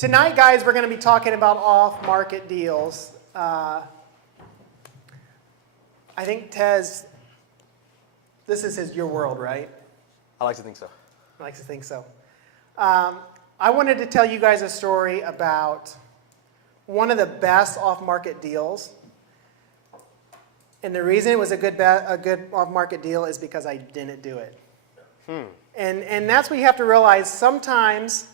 Tonight, guys, we're going to be talking about off-market deals. I think Tez, this is your world, right? I like to think so. I like to think so. I wanted to tell you guys a story about one of the best off-market deals. And the reason it was a good off-market deal is because I didn't do it. And that's what you have to realize. Sometimes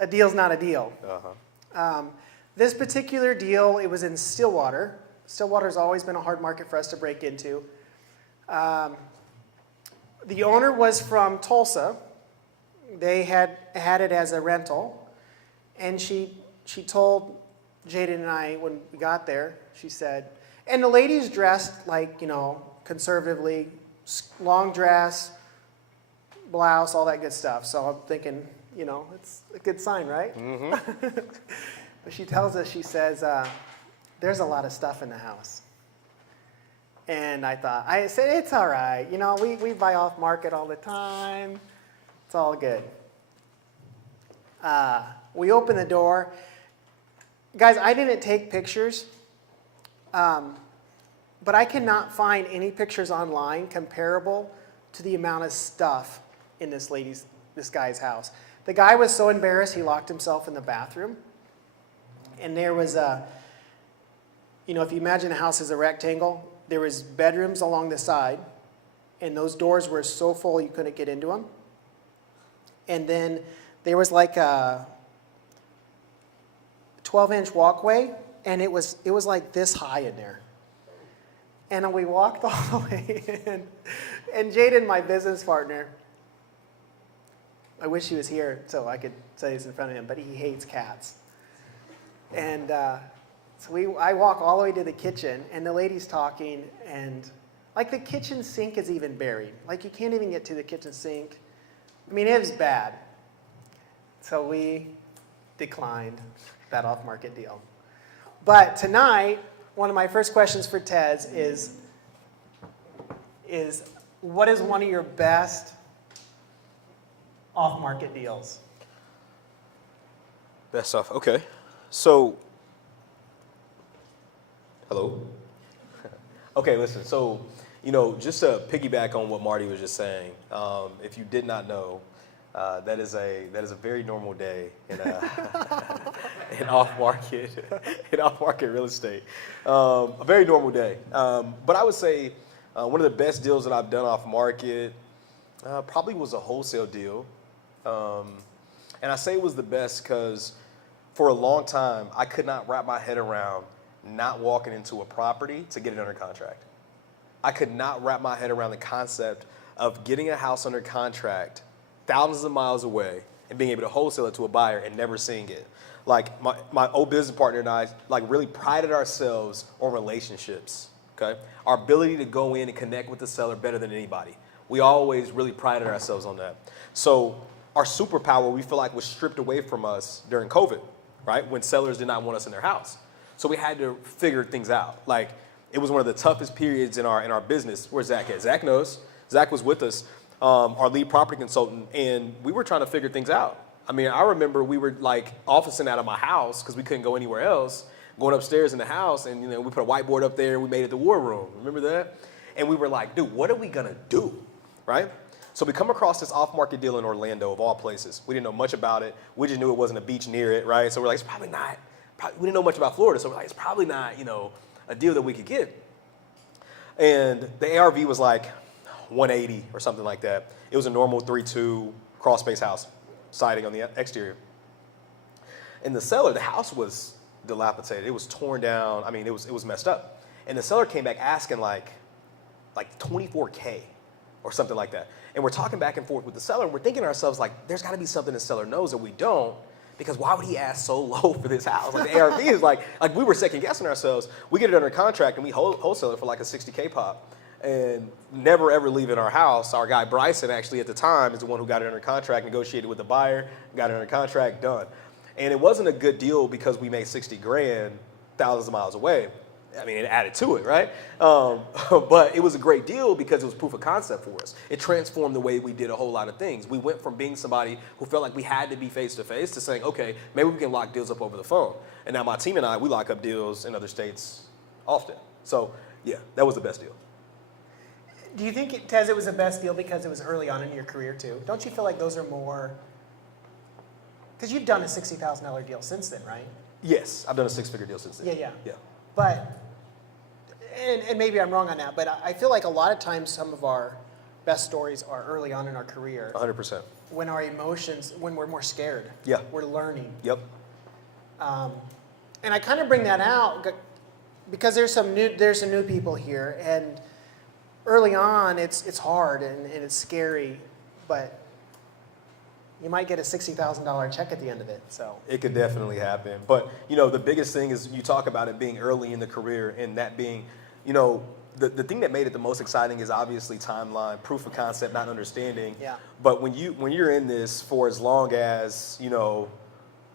a deal's not a deal. This particular deal, it was in Stillwater. Stillwater's always been a hard market for us to break into. The owner was from Tulsa. They had it as a rental. And she told Jaden and I when we got there, she said, and the lady's dressed like, conservatively, long dress, blouse, all that good stuff. So I'm thinking, it's a good sign, right? But she tells us, she says, there's a lot of stuff in the house. And I said, it's all right. We buy off market all the time. It's all good. We open the door. Guys, I didn't take pictures, but I cannot find any pictures online comparable to the amount of stuff in this guy's house. The guy was so embarrassed, he locked himself in the bathroom. And there was if you imagine a house as a rectangle, there was bedrooms along the side, and those doors were so full you couldn't get into them. And then there was like a 12-inch walkway, and it was like this high in there. And we walked all the way in, and Jaden, my business partner, I wish he was here so I could say this in front of him, but he hates cats. And I walk all the way to the kitchen, and the lady's talking, and like the kitchen sink is even buried. Like you can't even get to the kitchen sink. I mean, it was bad. So we declined that off-market deal. But tonight, one of my first questions for Tez is what is one of your best off-market deals? Best off. Okay. So, hello. Okay, listen. So, just to piggyback on what Marty was just saying, if you did not know, that is a very normal day in off-market real estate. A very normal day. But I would say one of the best deals that I've done off-market probably was a wholesale deal. And I say it was the best because for a long time I could not wrap my head around not walking into a property to get it under contract. I could not wrap my head around the concept of getting a house under contract thousands of miles away and being able to wholesale it to a buyer and never seeing it. Like my old business partner and I really prided ourselves on relationships, okay? Our ability to go in and connect with the seller better than anybody. We always really prided ourselves on that. So our superpower, we feel like, was stripped away from us during COVID, right? When sellers did not want us in their house. So we had to figure things out. Like, it was one of the toughest periods in our business. Where's Zach at? Zach knows. Zach was with us, our lead property consultant, and we were trying to figure things out. I mean, I remember we were like officing out of my house because we couldn't go anywhere else, going upstairs in the house, and we put a whiteboard up there and we made it the war room. Remember that? And we were like, dude, what are we gonna do, right? So we come across this off-market deal in Orlando, of all places. We didn't know much about it. We just knew it wasn't a beach near it, right? So we're like, it's probably not. We didn't know much about Florida, so we're like, it's probably not, a deal that we could get. And the ARV was like 180 or something like that. It was a normal 3-2 crawl space house, siding on the exterior. And the seller, the house was dilapidated. It was torn down. I mean, it was messed up. And the seller came back asking like $24K or something like that. And we're talking back and forth with the seller, and we're thinking to ourselves, like, there's got to be something the seller knows that we don't, because why would he ask so low for this house? Like, the ARV is like we were second guessing ourselves. We get it under contract, and we wholesale it for like a $60K pop, and never ever leave it in our house. Our guy Bryson, actually at the time, is the one who got it under contract, negotiated with the buyer, got it under contract, done. And it wasn't a good deal because we made 60 grand thousands of miles away. I mean, it added to it, right? But it was a great deal because it was proof of concept for us. It transformed the way we did a whole lot of things. We went from being somebody who felt like we had to be face-to-face to saying, okay, maybe we can lock deals up over the phone. And now my team and I, we lock up deals in other states often. So, yeah, that was the best deal. Do you think, Tez, it was the best deal because it was early on in your career, too? Don't you feel like those are more... Because you've done a $60,000 deal since then, right? Yes, I've done a six-figure deal since then. Yeah. Yeah. But, and maybe I'm wrong on that, but I feel like a lot of times some of our best stories are early on in our career. 100%. When our emotions, when we're more scared. Yeah. We're learning. Yep. And I kind of bring that out because there's some new people here, and early on it's hard and it's scary, but you might get a $60,000 check at the end of it. So it could definitely happen. But, you know, the biggest thing is you talk about it being early in the career and that being, you know, the thing that made it the most exciting is obviously timeline, proof of concept, not understanding. Yeah. But when you're in this for as long as, you know,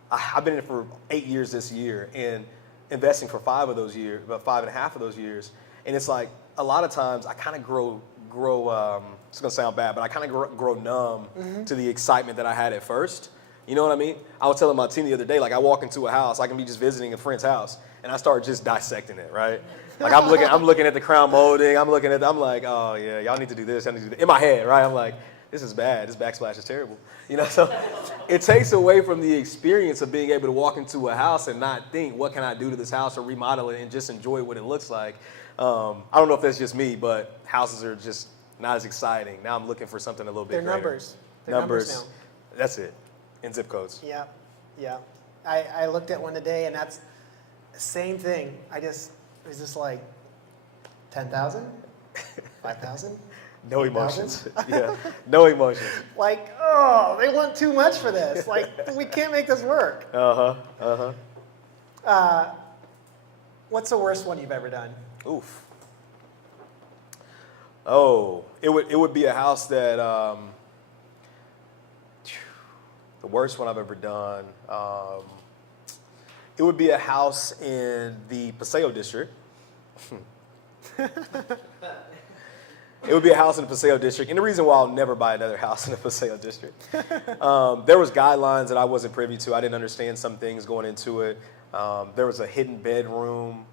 I've been in it for 8 years this year and investing for 5 of those years, about 5.5 of those years. And it's like a lot of times I kind of grow it's gonna sound bad, but I kind of grow numb to the excitement that I had at first. You know what I mean? I was telling my team the other day, like I walk into a house, I can be just visiting a friend's house, and I start just dissecting it, right? Like I'm looking at the crown molding, I'm like, oh yeah, y'all need to do this, y'all need to do that. In my head, right? I'm like, this is bad, this backsplash is terrible. You know, so it takes away from the experience of being able to walk into a house and not think, what can I do to this house or remodel it and just enjoy what it looks like. I don't know if that's just me, but houses are just not as exciting. Now I'm looking for something a little bit they're greater. numbers. They're numbers now. That's it. And zip codes. Yeah. I looked at one today, and that's the same thing. It was just like 10,000, 5,000. No emotions. Yeah. No emotions. Like, oh, they want too much for this. Like, we can't make this work. What's the worst one you've ever done? Oof. Oh, it would be a house that the worst one I've ever done. It would be a house in the Paseo district. It would be a house in the Paseo district, and the reason why I'll never buy another house in the Paseo district. There was guidelines that I wasn't privy to. I didn't understand some things going into it. There was a hidden bedroom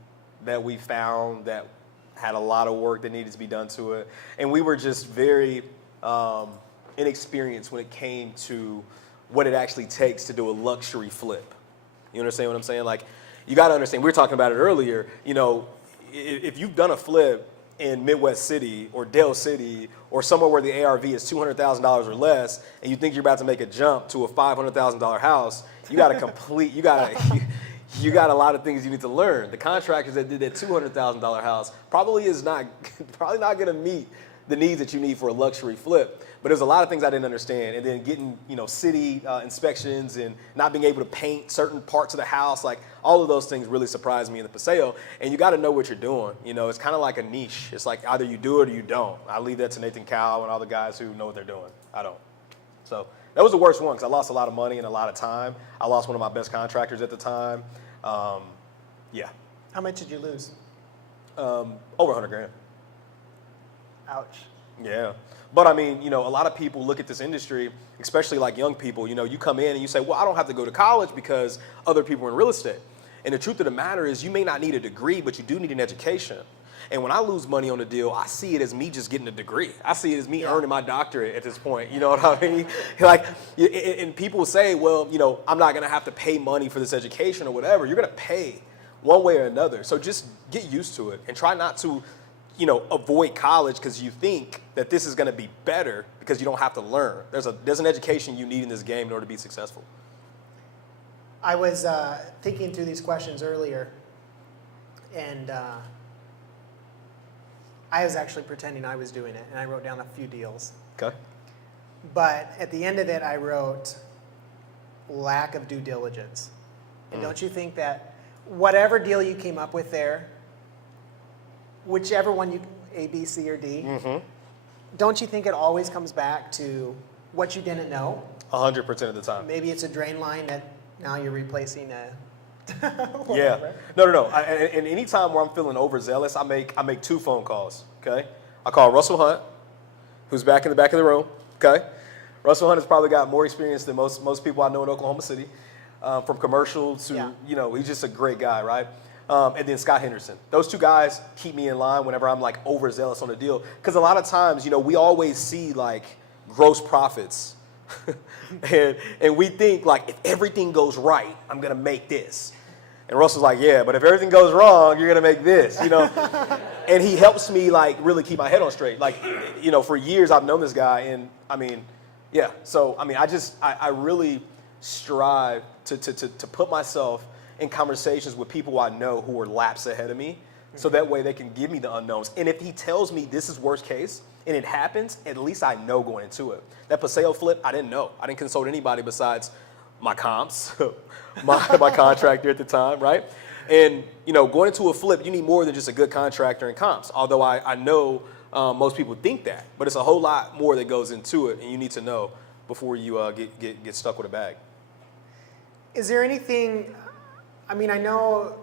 that we found that had a lot of work that needed to be done to it. And we were just very inexperienced when it came to what it actually takes to do a luxury flip. You understand what I'm saying? Like, you got to understand, we were talking about it earlier, you know, if you've done a flip in Midwest City or Dale City or somewhere where the ARV is $200,000 or less, and you think you're about to make a jump to a $500,000 house, you got a lot of things you need to learn. The contractors that did that $200,000 house probably not going to meet the needs that you need for a luxury flip. But there's a lot of things I didn't understand, and then getting, you know, city inspections and not being able to paint certain parts of the house, like all of those things really surprised me in the Paseo. And you got to know what you're doing. You know, it's kind of like a niche. It's like either you do it or you don't. I leave that to Nathan Cow and all the guys who know what they're doing. I don't. So that was the worst one because I lost a lot of money and a lot of time. I lost one of my best contractors at the time. Yeah. How much did you lose? Over $100,000. Ouch. Yeah. But I mean, you know, a lot of people look at this industry, especially like young people, you know, you come in and you say, well, I don't have to go to college because other people are in real estate. And the truth of the matter is you may not need a degree, but you do need an education. And when I lose money on a deal, I see it as me just getting a degree. I see it as me earning my doctorate at this point. You know what I mean? Like, and people say, well, you know, I'm not going to have to pay money for this education or whatever. You're going to pay one way or another. So just get used to it and try not to, you know, avoid college because you think that this is going to be better because you don't have to learn. There's an education you need in this game in order to be successful. I was thinking through these questions earlier, and I was actually pretending I was doing it, and I wrote down a few deals. Okay. But at the end of it, I wrote lack of due diligence. And don't you think that whatever deal you came up with there, whichever one you, A, B, C, or D, don't you think it always comes back to what you didn't know? 100% of the time. Maybe it's a drain line that now you're replacing a Yeah. No. And anytime where I'm feeling overzealous, I make 2 phone calls. Okay. I call Russell Hunt, who's back in the back of the room. Okay. Russell Hunt has probably got more experience than most people I know in Oklahoma City, from commercial to he's just a great guy, right? And then Scott Henderson. Those 2 guys keep me in line whenever I'm like overzealous on a deal, because a lot of times we always see like gross profits. and we think like, if everything goes right, I'm gonna make this. And Russell's like, yeah, but if everything goes wrong, you're gonna make this, And he helps me like really keep my head on straight. Like, for years I've known this guy, and So I really strive to put myself in conversations with people I know who are laps ahead of me, so that way they can give me the unknowns. And if he tells me this is worst case, and it happens, at least I know going into it. That Paseo flip, I didn't know. I didn't consult anybody besides my comps, my contractor at the time, right? And, going into a flip, you need more than just a good contractor and comps. Although I know most people think that, but it's a whole lot more that goes into it, and you need to know before you get stuck with a bag. Is there anything, I know,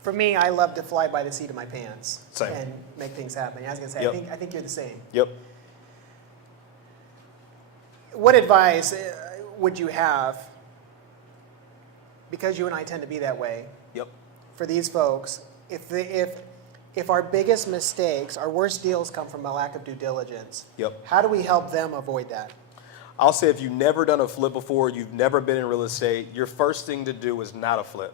for me, I love to fly by the seat of my pants. Same. And make things happen. I was going to say, Yep. I think you're the same. Yep. What advice would you have, because you and I tend to be that way, Yep. for these folks, if our biggest mistakes, our worst deals come from a lack of due diligence, Yep. how do we help them avoid that? I'll say, if you've never done a flip before, you've never been in real estate, your first thing to do is not a flip.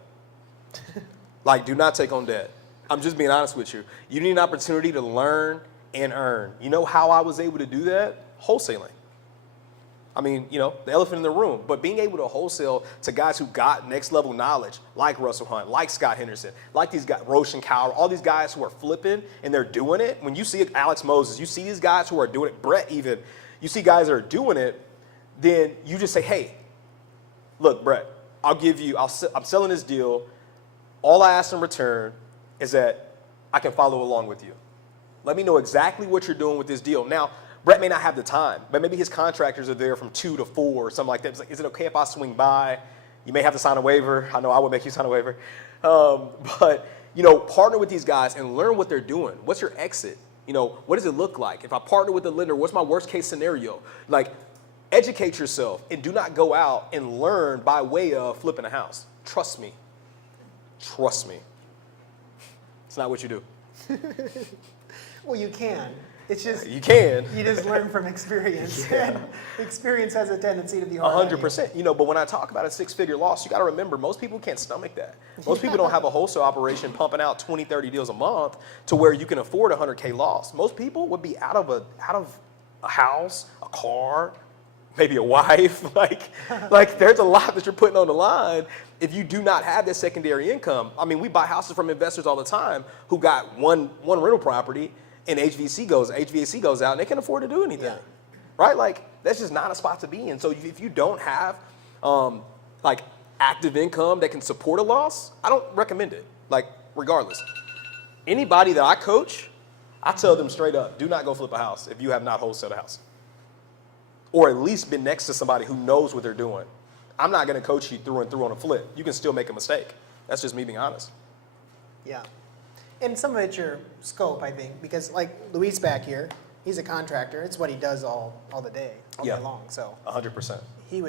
Like, do not take on debt. I'm just being honest with you. You need an opportunity to learn and earn. You know how I was able to do that? Wholesaling. The elephant in the room. But being able to wholesale to guys who got next level knowledge, like Russell Hunt, like Scott Henderson, like these guys, Roshan Kaur, all these guys who are flipping and they're doing it. When you see Alex Moses, you see these guys who are doing it, Brett even, you see guys that are doing it, then you just say, hey, look, Brett, I'm selling this deal. All I ask in return is that I can follow along with you. Let me know exactly what you're doing with this deal. Now, Brett may not have the time, but maybe his contractors are there from 2 to 4 or something like that. It's like, is it okay if I swing by? You may have to sign a waiver. I know I would make you sign a waiver. But partner with these guys and learn what they're doing. What's your exit? What does it look like? If I partner with the lender, what's my worst case scenario? Like, educate yourself and do not go out and learn by way of flipping a house. Trust me. Trust me. It's not what you do. Well, you can. It's just you can. You just learn from experience. Yeah. And experience has a tendency to be hard. 100%. But when I talk about a 6-figure loss, you got to remember, most people can't stomach that. Most people don't have a wholesale operation pumping out 20, 30 deals a month to where you can afford a $100K loss. Most people would be out of a house, a car, maybe a wife. Like there's a lot that you're putting on the line if you do not have that secondary income. We buy houses from investors all the time who got one rental property, and HVAC goes out, and they can afford to do anything, right? Like, that's just not a spot to be in. So if you don't have active income that can support a loss, I don't recommend it. Like, regardless, anybody that I coach, I tell them straight up, do not go flip a house if you have not wholesaled a house, or at least been next to somebody who knows what they're doing. I'm not going to coach you through and through on a flip. You can still make a mistake. That's just me being honest. Yeah. And some of it's your scope, I think, because like Luis back here, he's a contractor. It's what he does all day long. So 100%. He's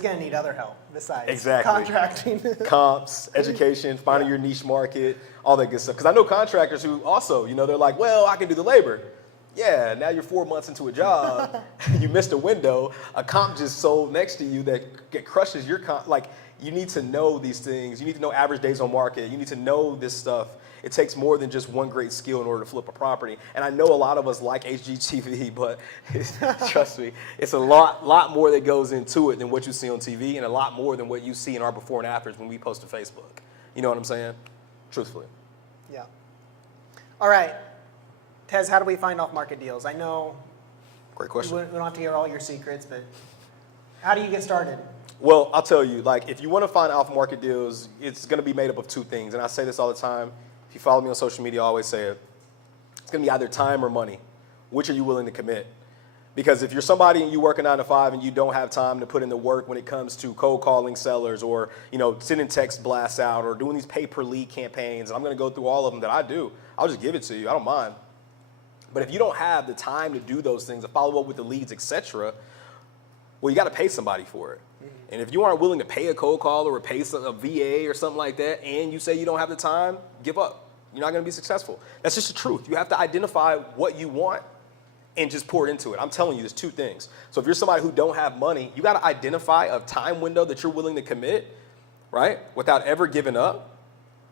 going to need other help besides exactly. Contracting. Comps, education, finding your niche market, all that good stuff. Because I know contractors who also, they're like, well, I can do the labor. Yeah, now you're 4 months into a job, you missed a window, a comp just sold next to you that crushes your comp. Like, you need to know these things. You need to know average days on market. You need to know this stuff. It takes more than just one great skill in order to flip a property. And I know a lot of us like HGTV, but trust me, it's a lot more that goes into it than what you see on TV, and a lot more than what you see in our before and afters when we post to Facebook. You know what I'm saying? Truthfully. Yeah. All right. Tez, how do we find off-market deals? I know Great question. we don't have to hear all your secrets, but how do you get started? Well, I'll tell you, if you want to find off-market deals, it's going to be made up of 2 things. And I say this all the time. If you follow me on social media, I always say it. It's going to be either time or money. Which are you willing to commit? Because if you're somebody and you work a 9 to 5 and you don't have time to put in the work when it comes to cold calling sellers or, sending text blasts out or doing these pay per lead campaigns, and I'm going to go through all of them that I do, I'll just give it to you. I don't mind. But if you don't have the time to do those things, to follow up with the leads, etc., well, you got to pay somebody for it. And if you aren't willing to pay a cold caller or pay a VA or something like that, and you say you don't have the time, give up. You're not going to be successful. That's just the truth. You have to identify what you want and just pour it into it. I'm telling you, there's two things. So if you're somebody who don't have money, you got to identify a time window that you're willing to commit, right, without ever giving up,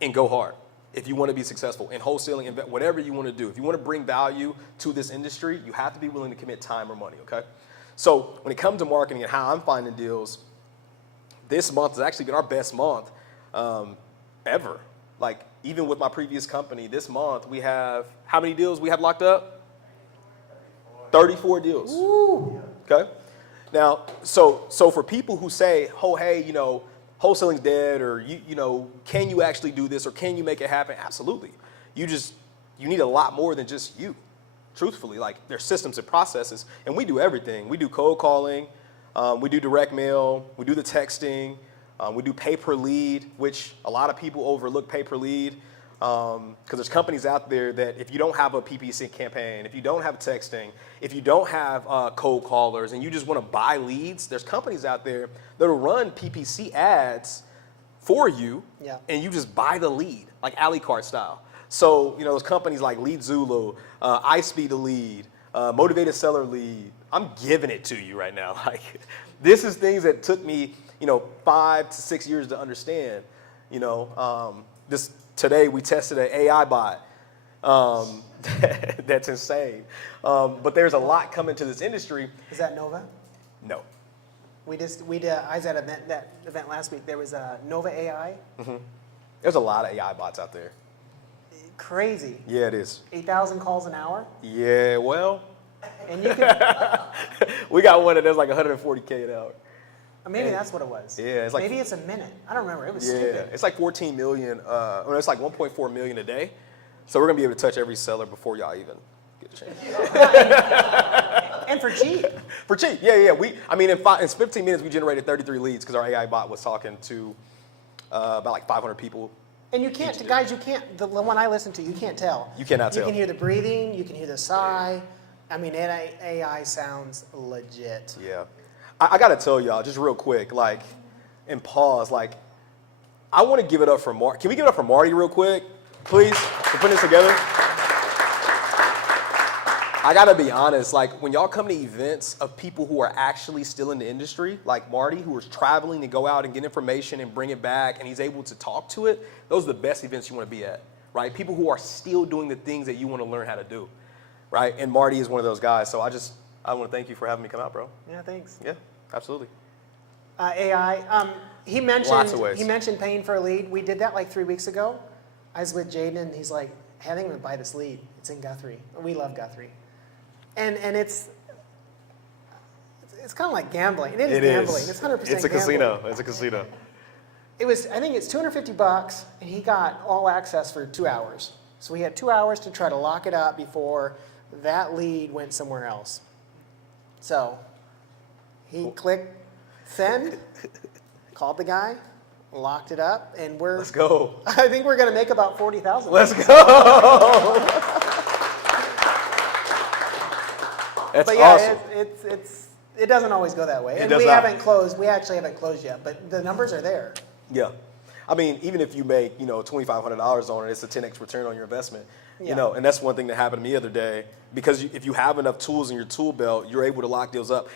and go hard if you want to be successful in wholesaling, whatever you want to do. If you want to bring value to this industry, you have to be willing to commit time or money, okay? So when it comes to marketing and how I'm finding deals, this month has actually been our best month ever. Like, even with my previous company, this month we have, how many deals we have locked up? 34 deals. Woo. Okay? Now, so for people who say, oh, hey, wholesaling's dead, or, can you actually do this, or can you make it happen? Absolutely. You need a lot more than just you. Truthfully, like, there's systems and processes, and we do everything. We do cold calling, we do direct mail, we do the texting, we do pay per lead, which a lot of people overlook pay per lead, because there's companies out there that if you don't have a PPC campaign, if you don't have texting, if you don't have cold callers, and you just want to buy leads, there's companies out there that'll run PPC ads for you, and you just buy the lead, like alley cart style. So, those companies like Lead Zulu, iSpeed a Lead, Motivated Seller Lead, I'm giving it to you right now. Like, this is things that took me, 5 to 6 years to understand. Today we tested an AI bot. That's insane. But there's a lot coming to this industry. Is that Nova? No. I was at that event last week. There was a Nova AI. Mm-hmm. There's a lot of AI bots out there. Crazy. Yeah, it is. 8,000 calls an hour. Yeah, well. And you can. We got one that does like 140K an hour. Maybe that's what it was. Yeah, it's like, maybe it's a minute. I don't remember. It was stupid. It's like 14 million. It's like 1.4 million a day. So we're gonna be able to touch every seller before y'all even get a chance. And for cheap. For cheap, yeah. In 15 minutes we generated 33 leads because our AI bot was talking to about like 500 people. And you can't, guys, the one I listen to, you can't tell. You cannot tell. You can hear the breathing, you can hear the sigh. I mean, AI sounds legit. Yeah. I got to tell y'all, just real quick, like, and pause, like, I want to give it up for Marty. Can we give it up for Marty real quick, please, for putting this together? I got to be honest, like, when y'all come to events of people who are actually still in the industry, like Marty, who is traveling to go out and get information and bring it back, and he's able to talk to it, those are the best events you want to be at, right? People who are still doing the things that you want to learn how to do, right? And Marty is one of those guys, so I want to thank you for having me come out, bro. Yeah, thanks. Yeah, absolutely. AI, he Lots of ways. mentioned paying for a lead. We did that like 3 weeks ago. I was with Jaden, and he's like, hey, I think I'm going to buy this lead. It's in Guthrie. We love Guthrie. And it's kind of like gambling. It is gambling. It's 100% gambling. It's a casino. It's a casino. I think it's $250, and he got all access for 2 hours. So we had 2 hours to try to lock it up before that lead went somewhere else. So he clicked send, called the guy, locked it up, and Let's go. I think we're going to make about $40,000. Let's go. That's but yeah, awesome. it doesn't always go that way. It And does we not. haven't closed. We actually haven't closed yet, but the numbers are there. Yeah. I mean, even if you make, $2,500 on it, it's a 10x return on your investment. Yeah. And that's one thing that happened to me the other day, because if you have enough tools in your tool belt, you're able to lock deals up.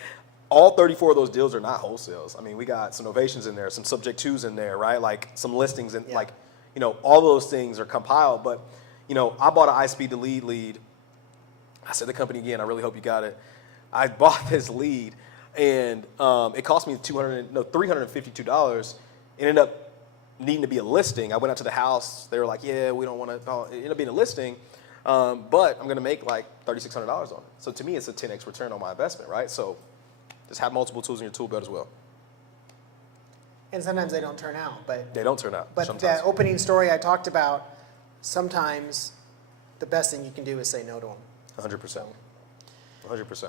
All 34 of those deals are not wholesales. I mean, we got some novations in there, some subject twos in there, right? Like some listings and all those things are compiled. But, I bought an iSpeed to lead. I said the company again, I really hope you got it. I bought this lead, and it cost me $352. It ended up needing to be a listing. I went out to the house. They were like, yeah, we don't want to. It ended up being a listing, but I'm going to make like $3,600 on it. So to me, it's a 10x return on my investment, right? So just have multiple tools in your tool belt as well. And sometimes they don't turn out. They don't turn out. But sometimes. that opening story I talked about, sometimes the best thing you can do is say no to them. 100%. 100%.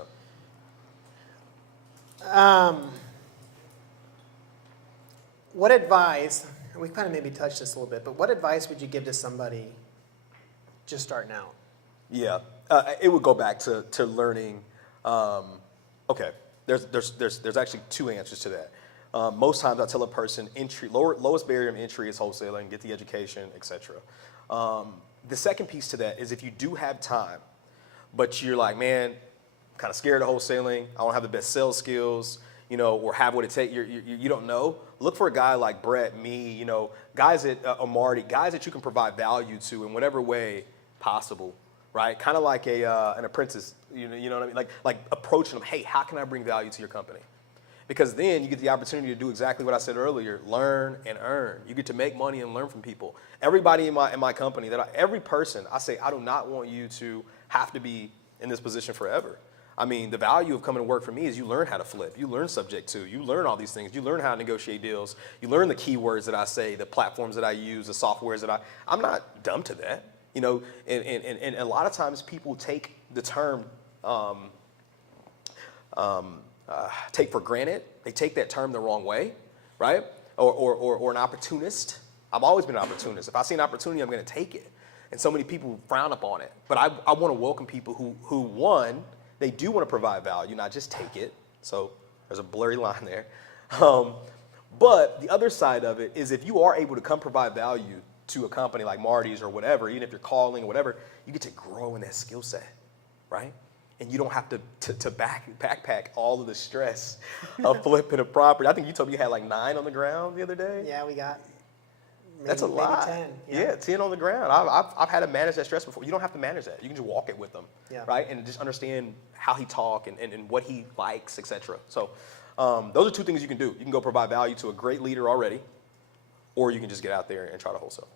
What advice, we kind of maybe touched this a little bit, but what advice would you give to somebody just starting out? Yeah, it would go back to learning. Okay, there's actually two answers to that. Most times I tell a person lowest barrier of entry is wholesaling, get the education, etc. The second piece to that is if you do have time, but you're like, man, kind of scared of wholesaling, I don't have the best sales skills, or have what it takes, you don't know, look for a guy like Brett, me, guys at Marty, guys that you can provide value to in whatever way possible, right? Kind of like an apprentice, you know what I mean? Like approaching them, hey, how can I bring value to your company? Because then you get the opportunity to do exactly what I said earlier, learn and earn. You get to make money and learn from people. Everybody in my company, every person, I say, I do not want you to have to be in this position forever. I mean, the value of coming to work for me is you learn how to flip, you learn subject to, you learn all these things, you learn how to negotiate deals, you learn the keywords that I say, the platforms that I use, the softwares that I'm not dumb to that, and a lot of times people take the term, take for granted. They take that term the wrong way, right? Or an opportunist. I've always been an opportunist. If I see an opportunity, I'm going to take it. And so many people frown upon it. But I want to welcome people who one, they do want to provide value, not just take it. So there's a blurry line there. But the other side of it is if you are able to come provide value to a company like Marty's or whatever, even if you're calling or whatever, you get to grow in that skill set, right? And you don't have to backpack all of the stress of flipping a property. I think you told me you had like 9 on the ground the other day. Yeah, we got That's a lot. maybe 10. Yeah, 10 on the ground. I've had to manage that stress before. You don't have to manage that. You can just walk it with them, Yeah. right? And just understand how he talks and what he likes, etc. So those are two things you can do. You can go provide value to a great leader already, or you can just get out there and try to wholesale.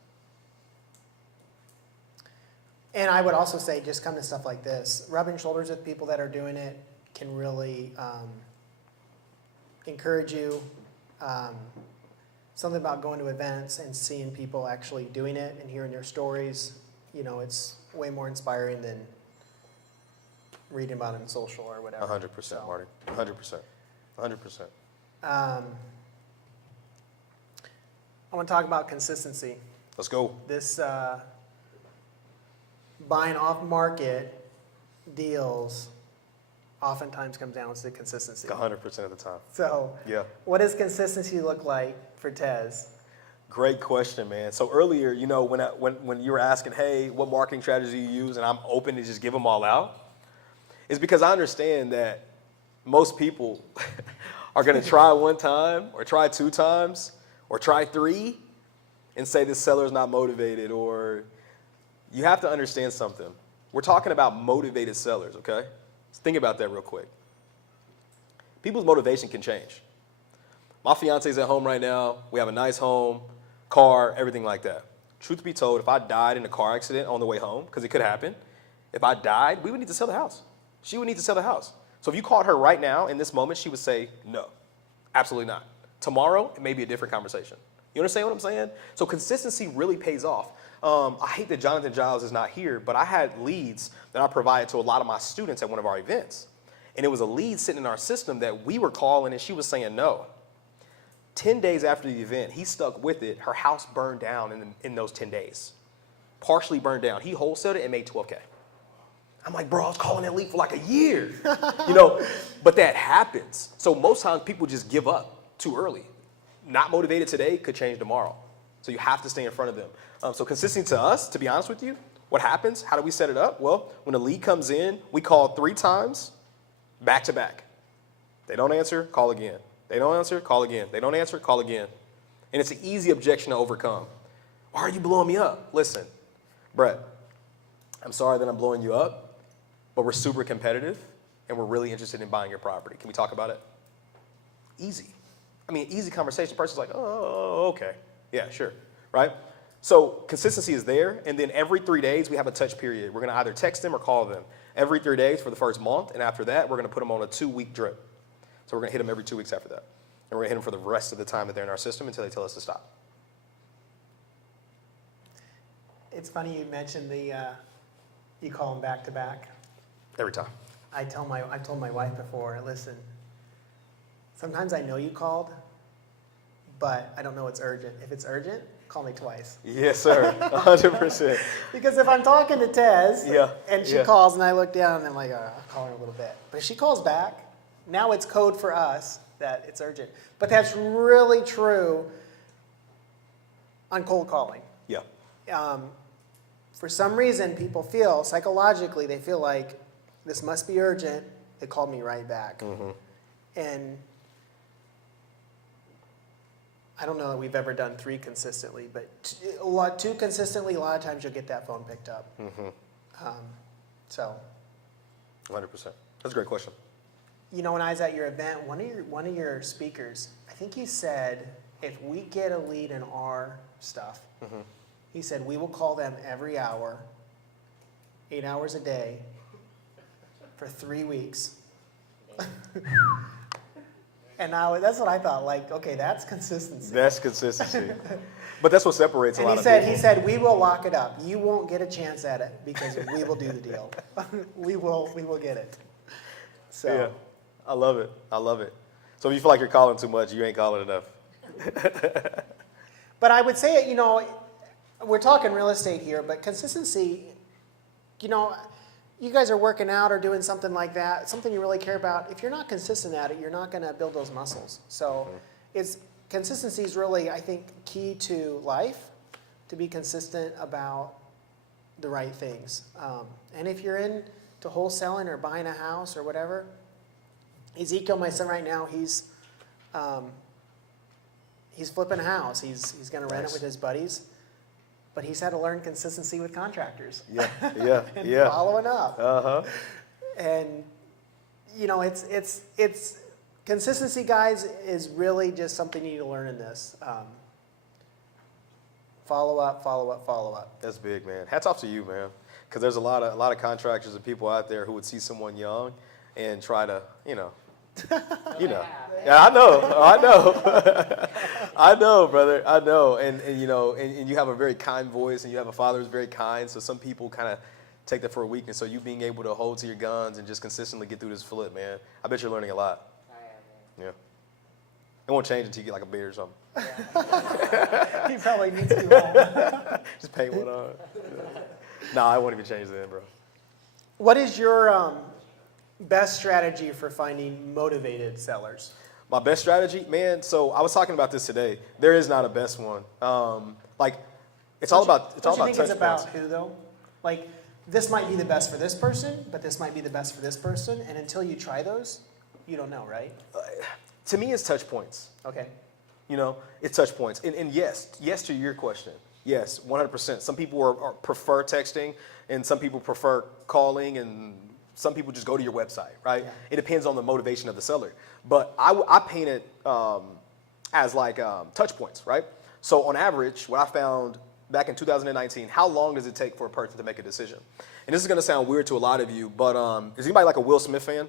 And I would also say just come to stuff like this. Rubbing shoulders with people that are doing it can really encourage you. Something about going to events and seeing people actually doing it and hearing their stories, it's way more inspiring than reading about it in social or whatever. 100%, Marty. 100%. 100%. I want to talk about consistency. Let's go. This buying off-market deals oftentimes comes down to consistency. 100% of the time. So, Yeah. what does consistency look like for Tez? Great question, man. So earlier, when you were asking, hey, what marketing strategy you use, and I'm open to just give them all out, is because I understand that most people are going to try one time or try 2 times or try 3 and say this seller is not motivated, or you have to understand something. We're talking about motivated sellers, okay? So think about that real quick. People's motivation can change. My fiance's at home right now. We have a nice home, car, everything like that. Truth be told, if I died in a car accident on the way home, because it could happen, if I died, we would need to sell the house. She would need to sell the house. So if you called her right now in this moment, she would say, no, absolutely not. Tomorrow, it may be a different conversation. You understand what I'm saying? So consistency really pays off. I hate that Jonathan Giles is not here, but I had leads that I provided to a lot of my students at one of our events. And it was a lead sitting in our system that we were calling and she was saying no. 10 days after the event, he stuck with it. Her house burned down in those 10 days. Partially burned down. He wholesaled it and made $12K. I'm like, bro, I was calling that lead for like a year. But that happens. So most times people just give up too early. Not motivated today could change tomorrow. So you have to stay in front of them. So consistency to us, to be honest with you, what happens? How do we set it up? Well, when a lead comes in, we call 3 times back to back. They don't answer, call again. They don't answer, call again. They don't answer, call again. And it's an easy objection to overcome. Why are you blowing me up? Listen, Brett, I'm sorry that I'm blowing you up, but we're super competitive and we're really interested in buying your property. Can we talk about it? Easy. I mean, easy conversation. The person's like, oh, okay. Yeah, sure, right? So consistency is there, and then every 3 days we have a touch period. We're going to either text them or call them every 3 days for the first month, and after that, we're going to put them on a 2-week drip. So we're going to hit them every 2 weeks after that. And we're going to hit them for the rest of the time that they're in our system until they tell us to stop. It's funny you mentioned you call them back to back. Every time. I told my wife before, listen, Sometimes I know you called, but I don't know it's urgent. If it's urgent, call me twice. Yes, sir. 100%. Because if I'm talking to Tez Yeah, and she yeah. calls and I look down and I'm like, I'll call her in a little bit. But if she calls back, now it's code for us that it's urgent. But that's really true on cold calling. Yeah. For some reason, people feel, psychologically, they feel like this must be urgent. They called me right back. Mm-hmm. And I don't know that we've ever done 3 consistently, but 2 consistently, a lot of times you'll get that phone picked up. Mm-hmm. So, 100%. That's a great question. you know, when I was at your event, one of your speakers, I think he said, if we get a lead in our stuff, Mm-hmm. he said, we will call them every hour, 8 hours a day, for 3 weeks. And now that's what I thought, like, okay, that's consistency. That's consistency. But that's what separates a And lot he of said, people. we will lock it up. You won't get a chance at it because we will do the deal. we will get it. So. Yeah, I love it. I love it. So if you feel like you're calling too much, you ain't calling enough. But I would say, you know, we're talking real estate here, but consistency, you know, you guys are working out or doing something like that, something you really care about. If you're not consistent at it, you're not going to build those muscles. So consistency is really, I think, key to life, to be consistent about the right things. And if you're into wholesaling or buying a house or whatever, Ezekiel, my son right now, he's flipping a house. He's going to rent it with his buddies. But he's had to learn consistency with contractors. Yeah. and Yeah. following up. Uh-huh. And, you know, it's consistency, guys, is really just something you need to learn in this. Follow up, follow up, follow up. That's big, man. Hats off to you, man. Because there's a lot of contractors and people out there who would see someone young and try to, you know. Yeah, I know. I know, brother. I know. And you know, and you have a very kind voice, and you have a father who's very kind. So some people kind of take that for a weakness. So you being able to hold to your guns and just consistently get through this flip, man. I bet you're learning a lot. I am, man. Yeah. It won't change until you get like a beard or something. He probably needs to go home. Just paint one on. Nah, I won't even change then, bro. What is your best strategy for finding motivated sellers? My best strategy, man. So I was talking about this today. There is not a best one. It's all about Don't you think touch it's about points. who, though? Like, this might be the best for this person, but this might be the best for this person. And until you try those, you don't know, right? To me, it's touch points. Okay. You know, it's touch points. And yes to your question. Yes, 100%. Some people prefer texting, and some people prefer calling, and some people just go to your website, right? Yeah. It depends on the motivation of the seller. But I paint it as like touch points, right? So on average, what I found back in 2019, how long does it take for a person to make a decision? And this is going to sound weird to a lot of you, but is anybody like a Will Smith fan?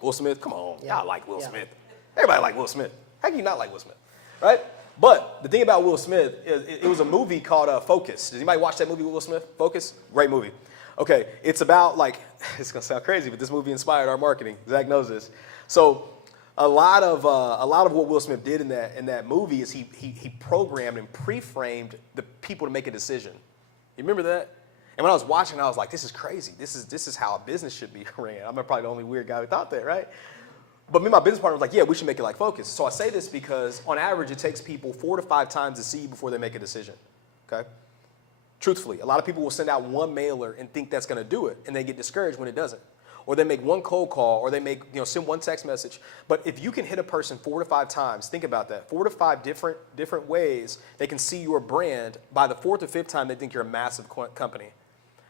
Will Smith? Come on. Yeah. Y'all like Will Yeah. Smith. Everybody like Will Smith. How can you not like Will Smith, right? But the thing about Will Smith is it was a movie called Focus. Does anybody watch that movie with Will Smith? Focus? Great movie. Okay, it's about like, it's gonna sound crazy, but this movie inspired our marketing. Zach knows this. So a lot of what Will Smith did in that movie is he programmed and pre-framed the people to make a decision. You remember that? And when I was watching, I was like, this is crazy. This is how a business should be ran. I'm probably the only weird guy who thought that, right? But me and my business partner was like, yeah, we should make it like Focus. So I say this because on average, it takes people 4 to 5 times to see you before they make a decision, okay? Truthfully, a lot of people will send out one mailer and think that's gonna do it, and they get discouraged when it doesn't. Or they make one cold call, or they send one text message. But if you can hit a person 4 to 5 times, think about that, 4 to 5 different ways they can see your brand. By the 4th or 5th time, they think you're a massive company.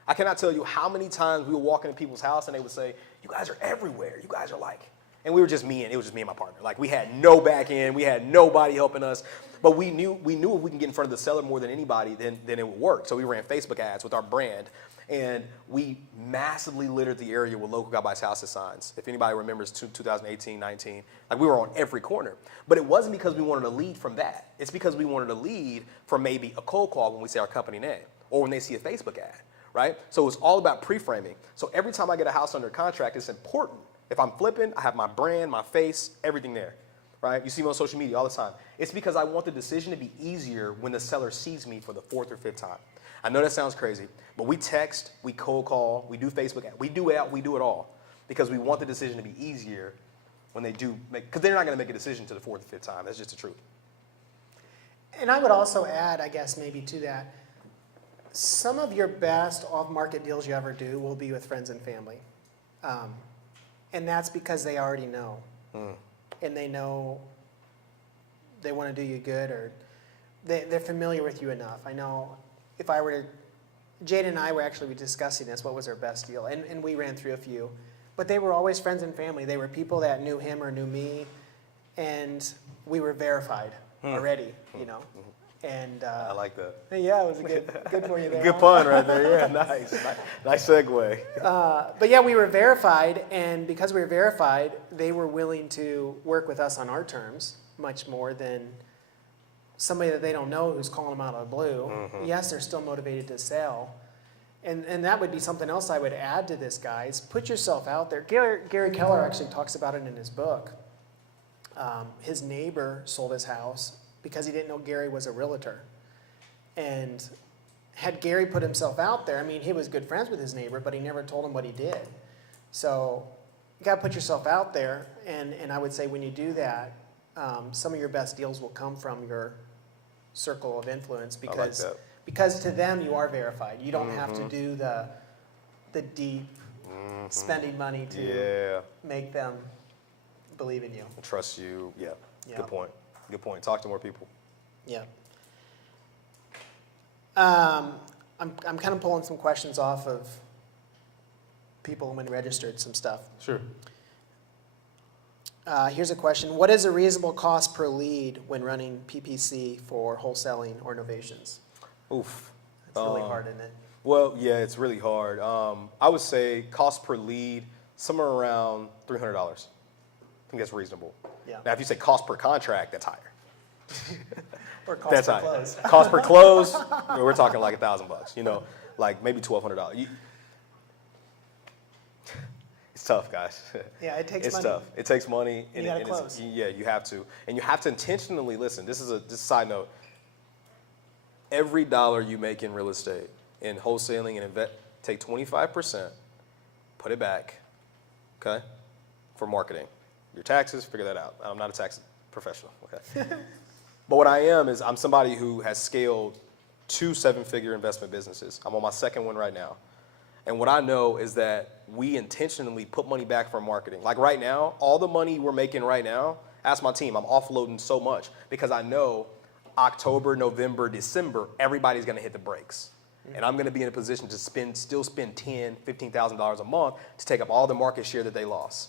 I cannot tell you how many times we would walk into people's house and they would say, you guys are everywhere, you guys are like, and it was just me and my partner. Like we had no back end, we had nobody helping us, but we knew if we can get in front of the seller more than anybody, then it would work. So we ran Facebook ads with our brand, and we massively littered the area with local guy buys houses signs. If anybody remembers 2018, 19, like we were on every corner. But it wasn't because we wanted to lead from that. It's because we wanted to lead from maybe a cold call when we say our company name, or when they see a Facebook ad, right? So it's all about pre-framing. So every time I get a house under contract, it's important If I'm flipping, I have my brand, my face, everything there, right? You see me on social media all the time. It's because I want the decision to be easier when the seller sees me for the 4th or 5th time. I know that sounds crazy, but we text, we cold call, we do Facebook, we do it all because we want the decision to be easier when they do make, because they're not going to make a decision to the 4th or 5th time. That's just the truth. And I would also add, I guess, maybe to that, some of your best off-market deals you ever do will be with friends and family. And that's because they already know. And they know they want to do you good, or they're familiar with you enough. I know if I were to, Jade and I were actually discussing this, what was our best deal? And we ran through a few. But they were always friends and family. They were people that knew him or knew me, and we were verified already, you know. And I like that. yeah, it was a good for you there. Good pun right there. Yeah, nice. Nice segue. But yeah, we were verified, and because we were verified, they were willing to work with us on our terms much more than somebody that they don't know who's calling them out of the blue. Yes, they're still motivated to sell. And that would be something else I would add to this, guys. Put yourself out there. Gary Keller actually talks about it in his book. His neighbor sold his house because he didn't know Gary was a realtor. And had Gary put himself out there, I mean, he was good friends with his neighbor, but he never told him what he did. So you got to put yourself out there. And I would say when you do that, some of your best deals will come from your circle of influence because to them you are verified. You don't have to do the deep spending money to make them believe in you. Trust you. Yeah. Good point. Good point. Talk to more people. Yeah. I'm kind of pulling some questions off of people when registered some stuff. Sure. Here's a question. What is a reasonable cost per lead when running PPC for wholesaling or novations? Oof. It's really hard, isn't it? Well, yeah, it's really hard. I would say cost per lead, somewhere around $300. I think that's reasonable. Yeah. Now, if you say cost per contract, that's higher. Or cost That's per higher. close. Cost per close, we're talking like $1,000. You know, like maybe $1,200. It's tough, guys. Yeah, it takes it's money. tough. It takes money. You gotta close. Yeah, you have to. And you have to intentionally listen. This is a side note. Every dollar you make in real estate, in wholesaling and take 25%, put it back, okay, for marketing. Your taxes, figure that out. I'm not a tax professional, okay? But what I am is I'm somebody who has scaled 2 7-figure investment businesses. I'm on my 2nd one right now. And what I know is that we intentionally put money back for marketing. Like right now, all the money we're making right now, ask my team, I'm offloading so much because I know October, November, December, everybody's gonna hit the brakes. And I'm gonna be in a position to still spend $10,000, $15,000 a month to take up all the market share that they lost.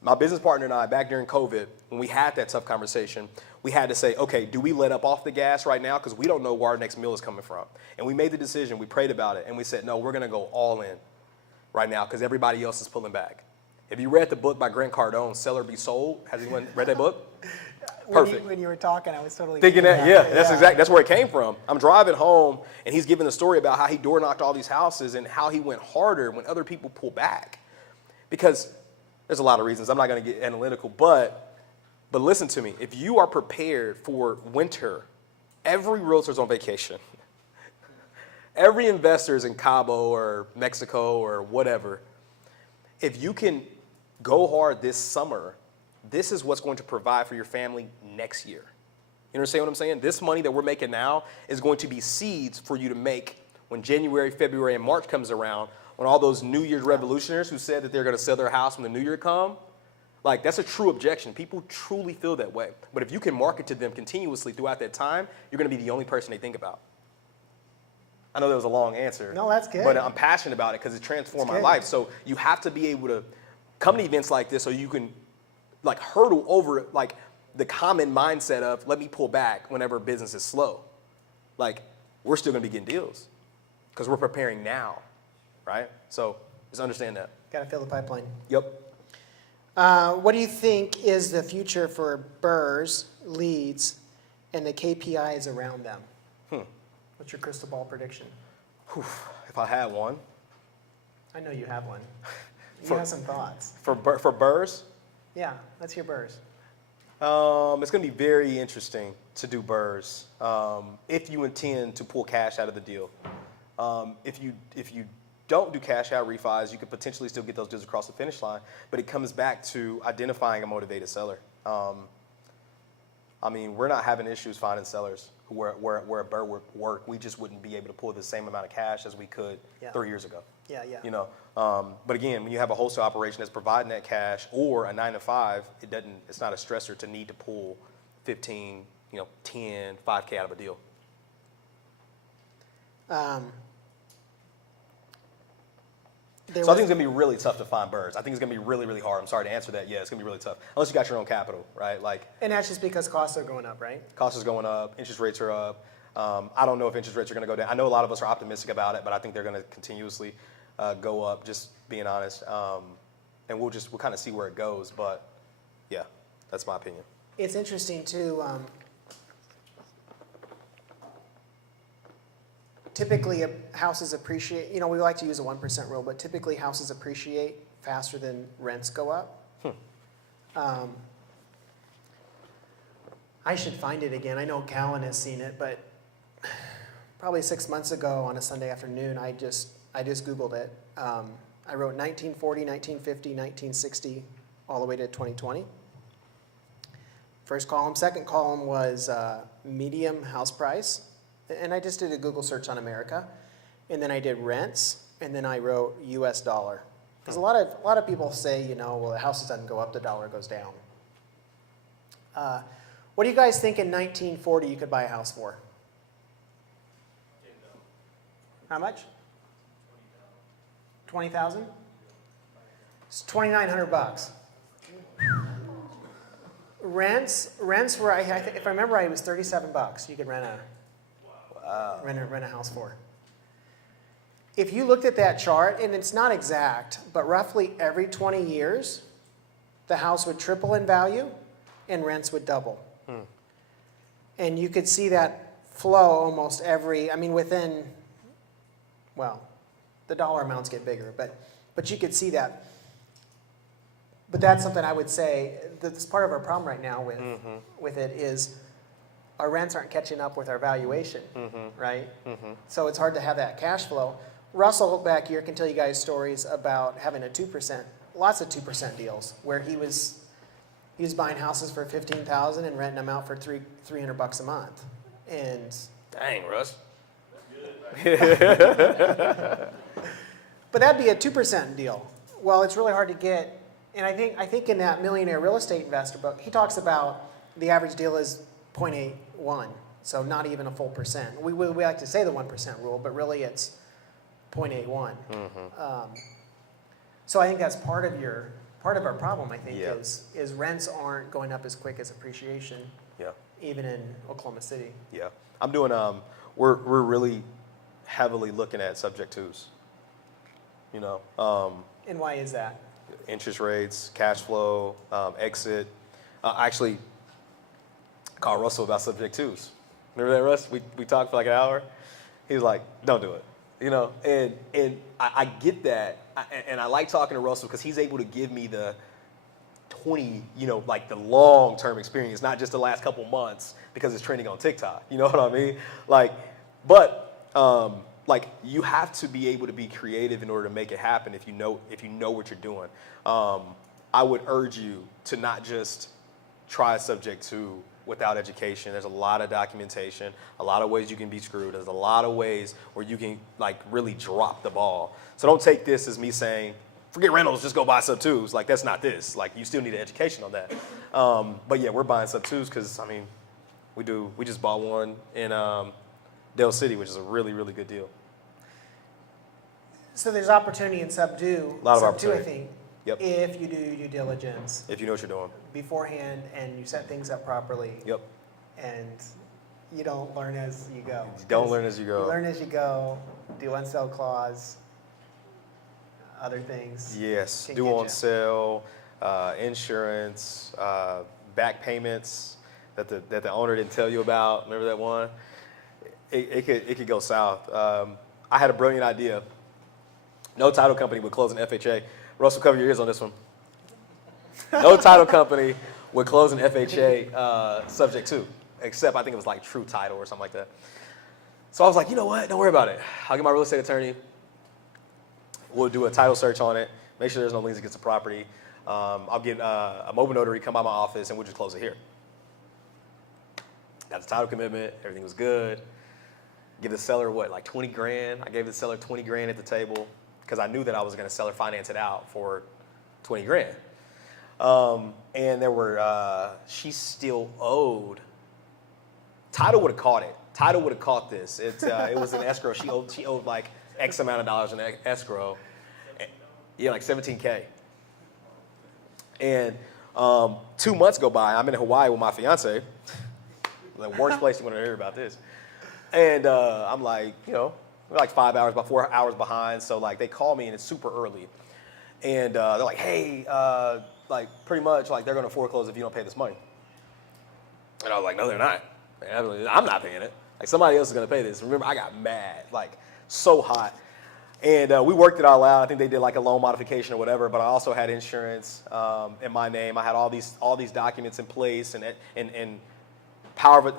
My business partner and I, back during COVID, when we had that tough conversation, we had to say, okay, do we let up off the gas right now? Because we don't know where our next meal is coming from. And we made the decision, we prayed about it, and we said, no, we're going to go all in right now because everybody else is pulling back. If you read the book by Grant Cardone, Sell or Be Sold, has anyone read that book? Perfect. When you were talking, I was totally thinking that, that's where it came from. I'm driving home, and he's giving the story about how he door knocked all these houses and how he went harder when other people pull back. Because there's a lot of reasons. I'm not going to get analytical, but listen to me. If you are prepared for winter, every realtor's on vacation. Every investor is in Cabo or Mexico or whatever. If you can go hard this summer, this is what's going to provide for your family next year. You understand what I'm saying? This money that we're making now is going to be seeds for you to make when January, February, and March comes around, when all those New Year's revolutionaries who said that they're going to sell their house when the New Year come, like that's a true objection. People truly feel that way. But if you can market to them continuously throughout that time, you're going to be the only person they think about. I know that was a long answer. No, that's good. But I'm passionate about it because it transformed my life. So you have to be able to come to events like this so you can like hurdle over like the common mindset of let me pull back whenever business is slow. Like we're still going to be getting deals because we're preparing now. Right? So just understand that. Got to fill the pipeline. Yep. What do you think is the future for BRRRRs, leads, and the KPIs around them? What's your crystal ball prediction? If I had one. I know you have one. You have some thoughts. For burrs? Yeah, let's hear burrs. It's going to be very interesting to do burrs if you intend to pull cash out of the deal. If you don't do cash out refis, you could potentially still get those deals across the finish line, but it comes back to identifying a motivated seller. I mean, we're not having issues finding sellers where a burr would work. We just wouldn't be able to pull the same amount of cash as we could 3 years ago. Yeah, yeah. You know, but again, when you have a wholesale operation that's providing that cash or a 9 to 5, it's not a stressor to need to pull 15, 10, 5K out of a deal. So I think it's going to be really tough to find burrs. I think it's going to be really, really hard. I'm sorry to answer that. Yeah, it's going to be really tough. Unless you got your own capital, right? And that's just because costs are going up, right? Costs are going up. Interest rates are up. I don't know if interest rates are going to go down. I know a lot of us are optimistic about it, but I think they're going to continuously go up, just being honest. And we'll kind of see where it goes. But, yeah, that's my opinion. It's interesting, too. Typically, houses appreciate, we like to use a 1% rule, but typically houses appreciate faster than rents go up. I should find it again. I know Callan has seen it, but probably 6 months ago on a Sunday afternoon, I just Googled it. I wrote 1940, 1950, 1960, all the way to 2020. First column. Second column was medium house price. And I just did a Google search on America, and then I did rents, and then I wrote U.S. dollar. Because a lot of people say, well, the house doesn't go up, the dollar goes down. What do you guys think in 1940 you could buy a house for? How much? $20,000. It's $2,900. Rents were, if I remember right, it was $37. You could rent a house for. If you looked at that chart, and it's not exact, but roughly every 20 years, the house would triple in value and rents would double. And you could see that flow almost within, the dollar amounts get bigger, but you could see that. But that's something I would say, that's part of our problem right now with it is our rents aren't catching up with our valuation, right? So it's hard to have that cash flow. Russell back here can tell you guys stories about having lots of 2% deals where he was buying houses for $15,000 and renting them out for $300 a month. And dang, Russ. But that'd be a 2% deal. Well, it's really hard to get. And I think in that Millionaire Real Estate Investor book, he talks about the average deal is 0.81, so not even a full percent. We like to say the 1% rule, but really it's 0.81. So I think that's part of our problem. I think is rents aren't going up as quick as appreciation. Yeah. Even in Oklahoma City. Yeah, I'm doing. We're really heavily looking at subject twos. And why is that? Interest rates, cash flow, exit. Actually, called Russell about subject twos. Remember that, Russ? We talked for like an hour. He was like, "Don't do it," And I get that, and I like talking to Russell because he's able to give me the 20, like the long-term experience, not just the last couple months because it's trending on TikTok. You know what I mean? Like you have to be able to be creative in order to make it happen if you know what you're doing. I would urge you to not just try a subject to without education. There's a lot of documentation, a lot of ways you can be screwed. There's a lot of ways where you can really drop the ball. So don't take this as me saying, forget rentals, just go buy sub twos. Like that's not this. Like you still need an education on that. But yeah, we're buying sub twos because we just bought one in Del City, which is a really, really good deal. So there's opportunity in sub two. A lot of sub opportunity. two, I think. Yep. If you do your due diligence. If you know what you're doing. Beforehand and you set things up properly. Yep. And you don't learn as you go. Don't learn as you go. You learn as you go. Do on sale clause. Other things. Yes. Do on sale, insurance, back payments that the owner didn't tell you about. Remember that one? It could go south. I had a brilliant idea. No title company would close an FHA, Russell, cover your ears on this one. No title company would close an FHA subject to, except I think it was like True Title or something like that. So I was like, you know what? Don't worry about it. I'll get my real estate attorney. We'll do a title search on it. Make sure there's no liens against the property. I'll get a mobile notary, come by my office, and we'll just close it here. Got the title commitment. Everything was good. Give the seller what, like 20 grand? I gave the seller 20 grand at the table because I knew that I was going to seller finance it out for 20 grand. And there were, she still owed. Title would have caught it. Title would have caught this. It was an escrow. She owed like X amount of dollars in escrow. Yeah, like 17K. And 2 months go by. I'm in Hawaii with my fiance. The worst place you want to hear about this. And I'm like, we're like 4 hours behind. So like they call me and it's super early. And they're like, hey, like pretty much like they're going to foreclose if you don't pay this money. And I was like, no, they're not. I'm not paying it. Like somebody else is going to pay this. Remember, I got mad, like so hot. And we worked it all out. I think they did like a loan modification or whatever, but I also had insurance in my name. I had all these documents in place and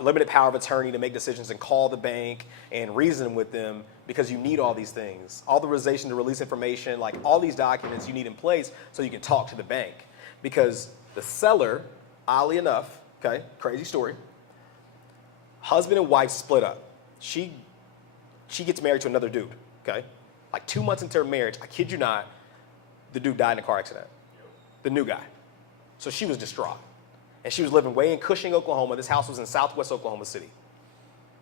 limited power of attorney to make decisions and call the bank and reason with them because you need all these things. Authorization to release information, like all these documents you need in place so you can talk to the bank. Because the seller, oddly enough, okay, crazy story, husband and wife split up. She gets married to another dude, okay? Like 2 months into her marriage, I kid you not, the dude died in a car accident. The new guy. So she was distraught. And she was living way in Cushing, Oklahoma. This house was in southwest Oklahoma City.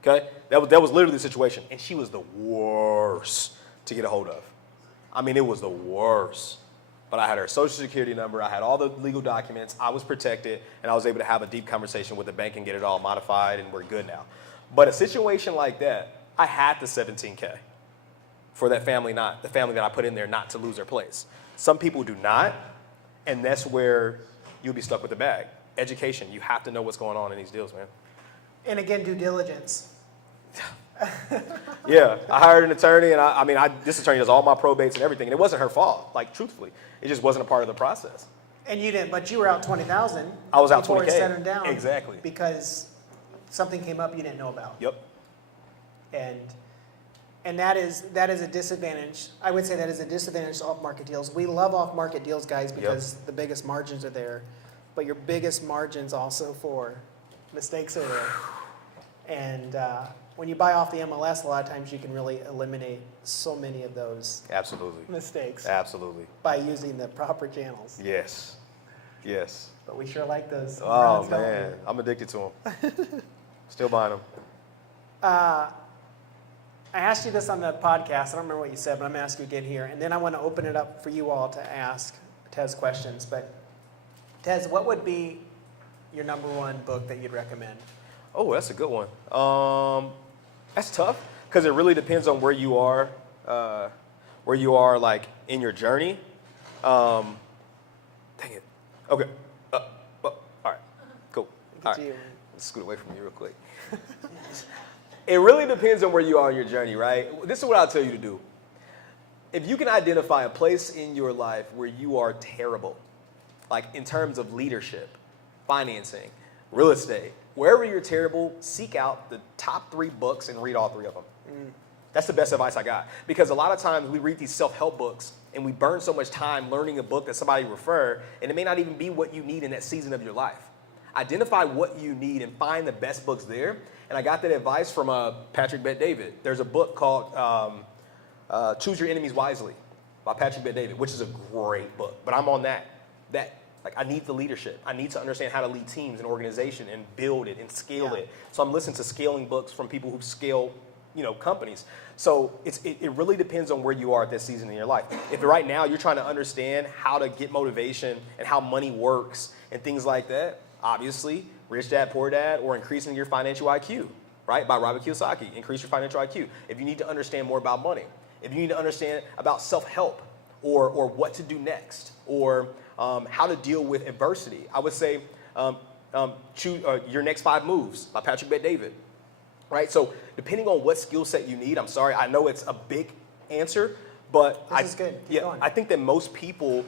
Okay? That was literally the situation. And she was the worst to get a hold of. I mean, it was the worst. But I had her social security number. I had all the legal documents. I was protected. And I was able to have a deep conversation with the bank and get it all modified. And we're good now. But a situation like that, I had the $17K for that family, the family that I put in there not to lose their place. Some people do not. And that's where you'll be stuck with the bag. Education. You have to know what's going on in these deals, man. And again, due diligence. Yeah, I hired an attorney, and this attorney does all my probates and everything, and it wasn't her fault. Like truthfully, it just wasn't a part of the process. And you didn't, but you were out 20,000. I was out 20K. Before it set him down. Exactly. Because something came up you didn't know about. Yep. And that is a disadvantage. I would say that is a disadvantage to off-market deals. We love off-market deals, guys, because the biggest margins are there. But your biggest margins also for mistakes are there. And when you buy off the MLS, a lot of times you can really eliminate so many of those mistakes. Absolutely. By using the proper channels. Yes. But we sure like those. Oh, man. I'm addicted to them. Still buying them. I asked you this on the podcast. I don't remember what you said, but I'm going to ask you again here. And then I want to open it up for you all to ask Tez questions. But Tez, what would be your number one book that you'd recommend? Oh, that's a good one. That's tough because it really depends on where you are like in your journey. Dang it. Okay. All right. Cool. All right. Let's scoot away from you real quick. It really depends on where you are in your journey, right? This is what I'll tell you to do. If you can identify a place in your life where you are terrible, like in terms of leadership, financing, real estate, wherever you're terrible, seek out the top 3 books and read all 3 of them. That's the best advice I got. Because a lot of times we read these self-help books and we burn so much time learning a book that somebody referred, and it may not even be what you need in that season of your life. Identify what you need and find the best books there. And I got that advice from Patrick Bet-David. There's a book called Choose Your Enemies Wisely by Patrick Bet-David, which is a great book. But I'm on that. Like I need the leadership. I need to understand how to lead teams and organization and build it and scale it. So I'm listening to scaling books from people who scale, companies. So it really depends on where you are at this season in your life. If right now you're trying to understand how to get motivation and how money works and things like that, obviously, Rich Dad, Poor Dad, or Increasing Your Financial IQ, right? By Robert Kiyosaki, Increase Your Financial IQ. If you need to understand more about money, if you need to understand about self-help or what to do next, or how to deal with adversity, I would say choose Your Next 5 Moves by Patrick Bet-David, right? So depending on what skill set you need, I'm sorry, I know it's a big answer, But This is good. Keep going. I think that most people,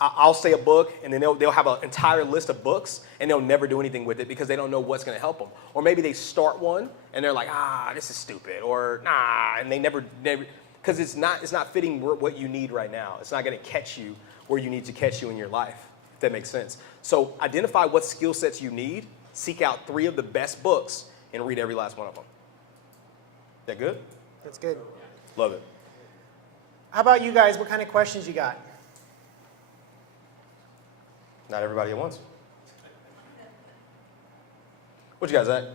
I'll say a book, and then they'll have an entire list of books, and they'll never do anything with it because they don't know what's going to help them. Or maybe they start one, and they're like, this is stupid, or nah, and they never, because it's not fitting what you need right now. It's not going to catch you where you need to catch you in your life, if that makes sense. So identify what skill sets you need, seek out 3 of the best books, and read every last one of them. That good? That's good. Love it. How about you guys? What kind of questions you got? Not everybody at once. What you guys at? You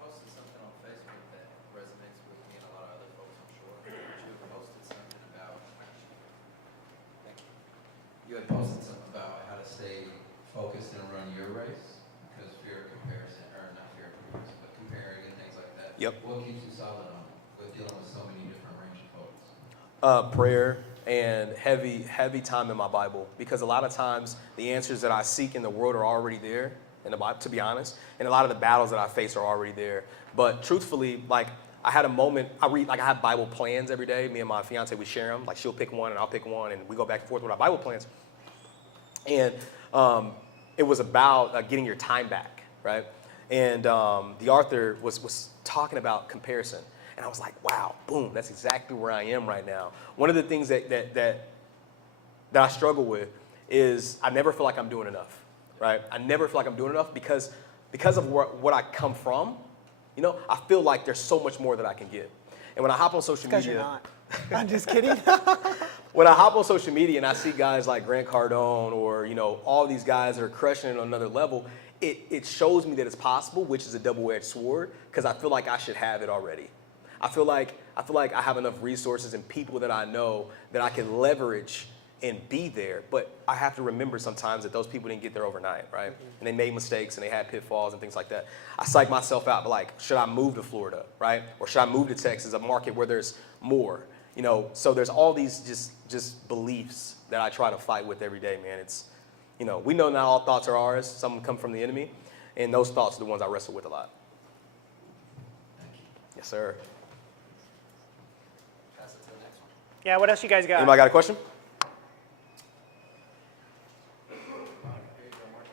posted something on Facebook that resonates with me and a lot of other folks, I'm sure. You had posted something about how to stay focused and run your race because fear of comparison, or not fear of comparison, but comparing and things like that. Yep. What keeps you solid on with dealing with so many different range of folks? Prayer and heavy time in my Bible, because a lot of times the answers that I seek in the world are already there in the Bible, to be honest, and a lot of the battles that I face are already there. But truthfully, like, I had a moment, I have Bible plans every day. Me and my fiance, we share them. Like, she'll pick one and I'll pick one, and we go back and forth with our Bible plans. And it was about getting your time back, right? And the author was talking about comparison. And I was like, wow, boom, that's exactly where I am right now. One of the things that I struggle with is I never feel like I'm doing enough, right? I never feel like I'm doing enough because of what I come from. I feel like there's so much more that I can give. And when I hop on social Because media, you're not. I'm just kidding. when I hop on social media and I see guys like Grant Cardone or all these guys that are crushing it on another level, it shows me that it's possible, which is a double-edged sword, because I feel like I should have it already. I feel like I have enough resources and people that I know that I can leverage and be there. But I have to remember sometimes that those people didn't get there overnight, right? Mm-hmm. And they made mistakes and they had pitfalls and things like that. I psych myself out, but like, should I move to Florida, right? Or should I move to Texas, a market where there's more? So there's all these just beliefs that I try to fight with every day, man. It's, we know not all thoughts are ours. Some come from the enemy, and those thoughts are the ones I wrestle with a lot. Thank you. Yes, sir. Pass it to the next one. Yeah, what else you guys got? Anybody got a question? Here you go, Mark.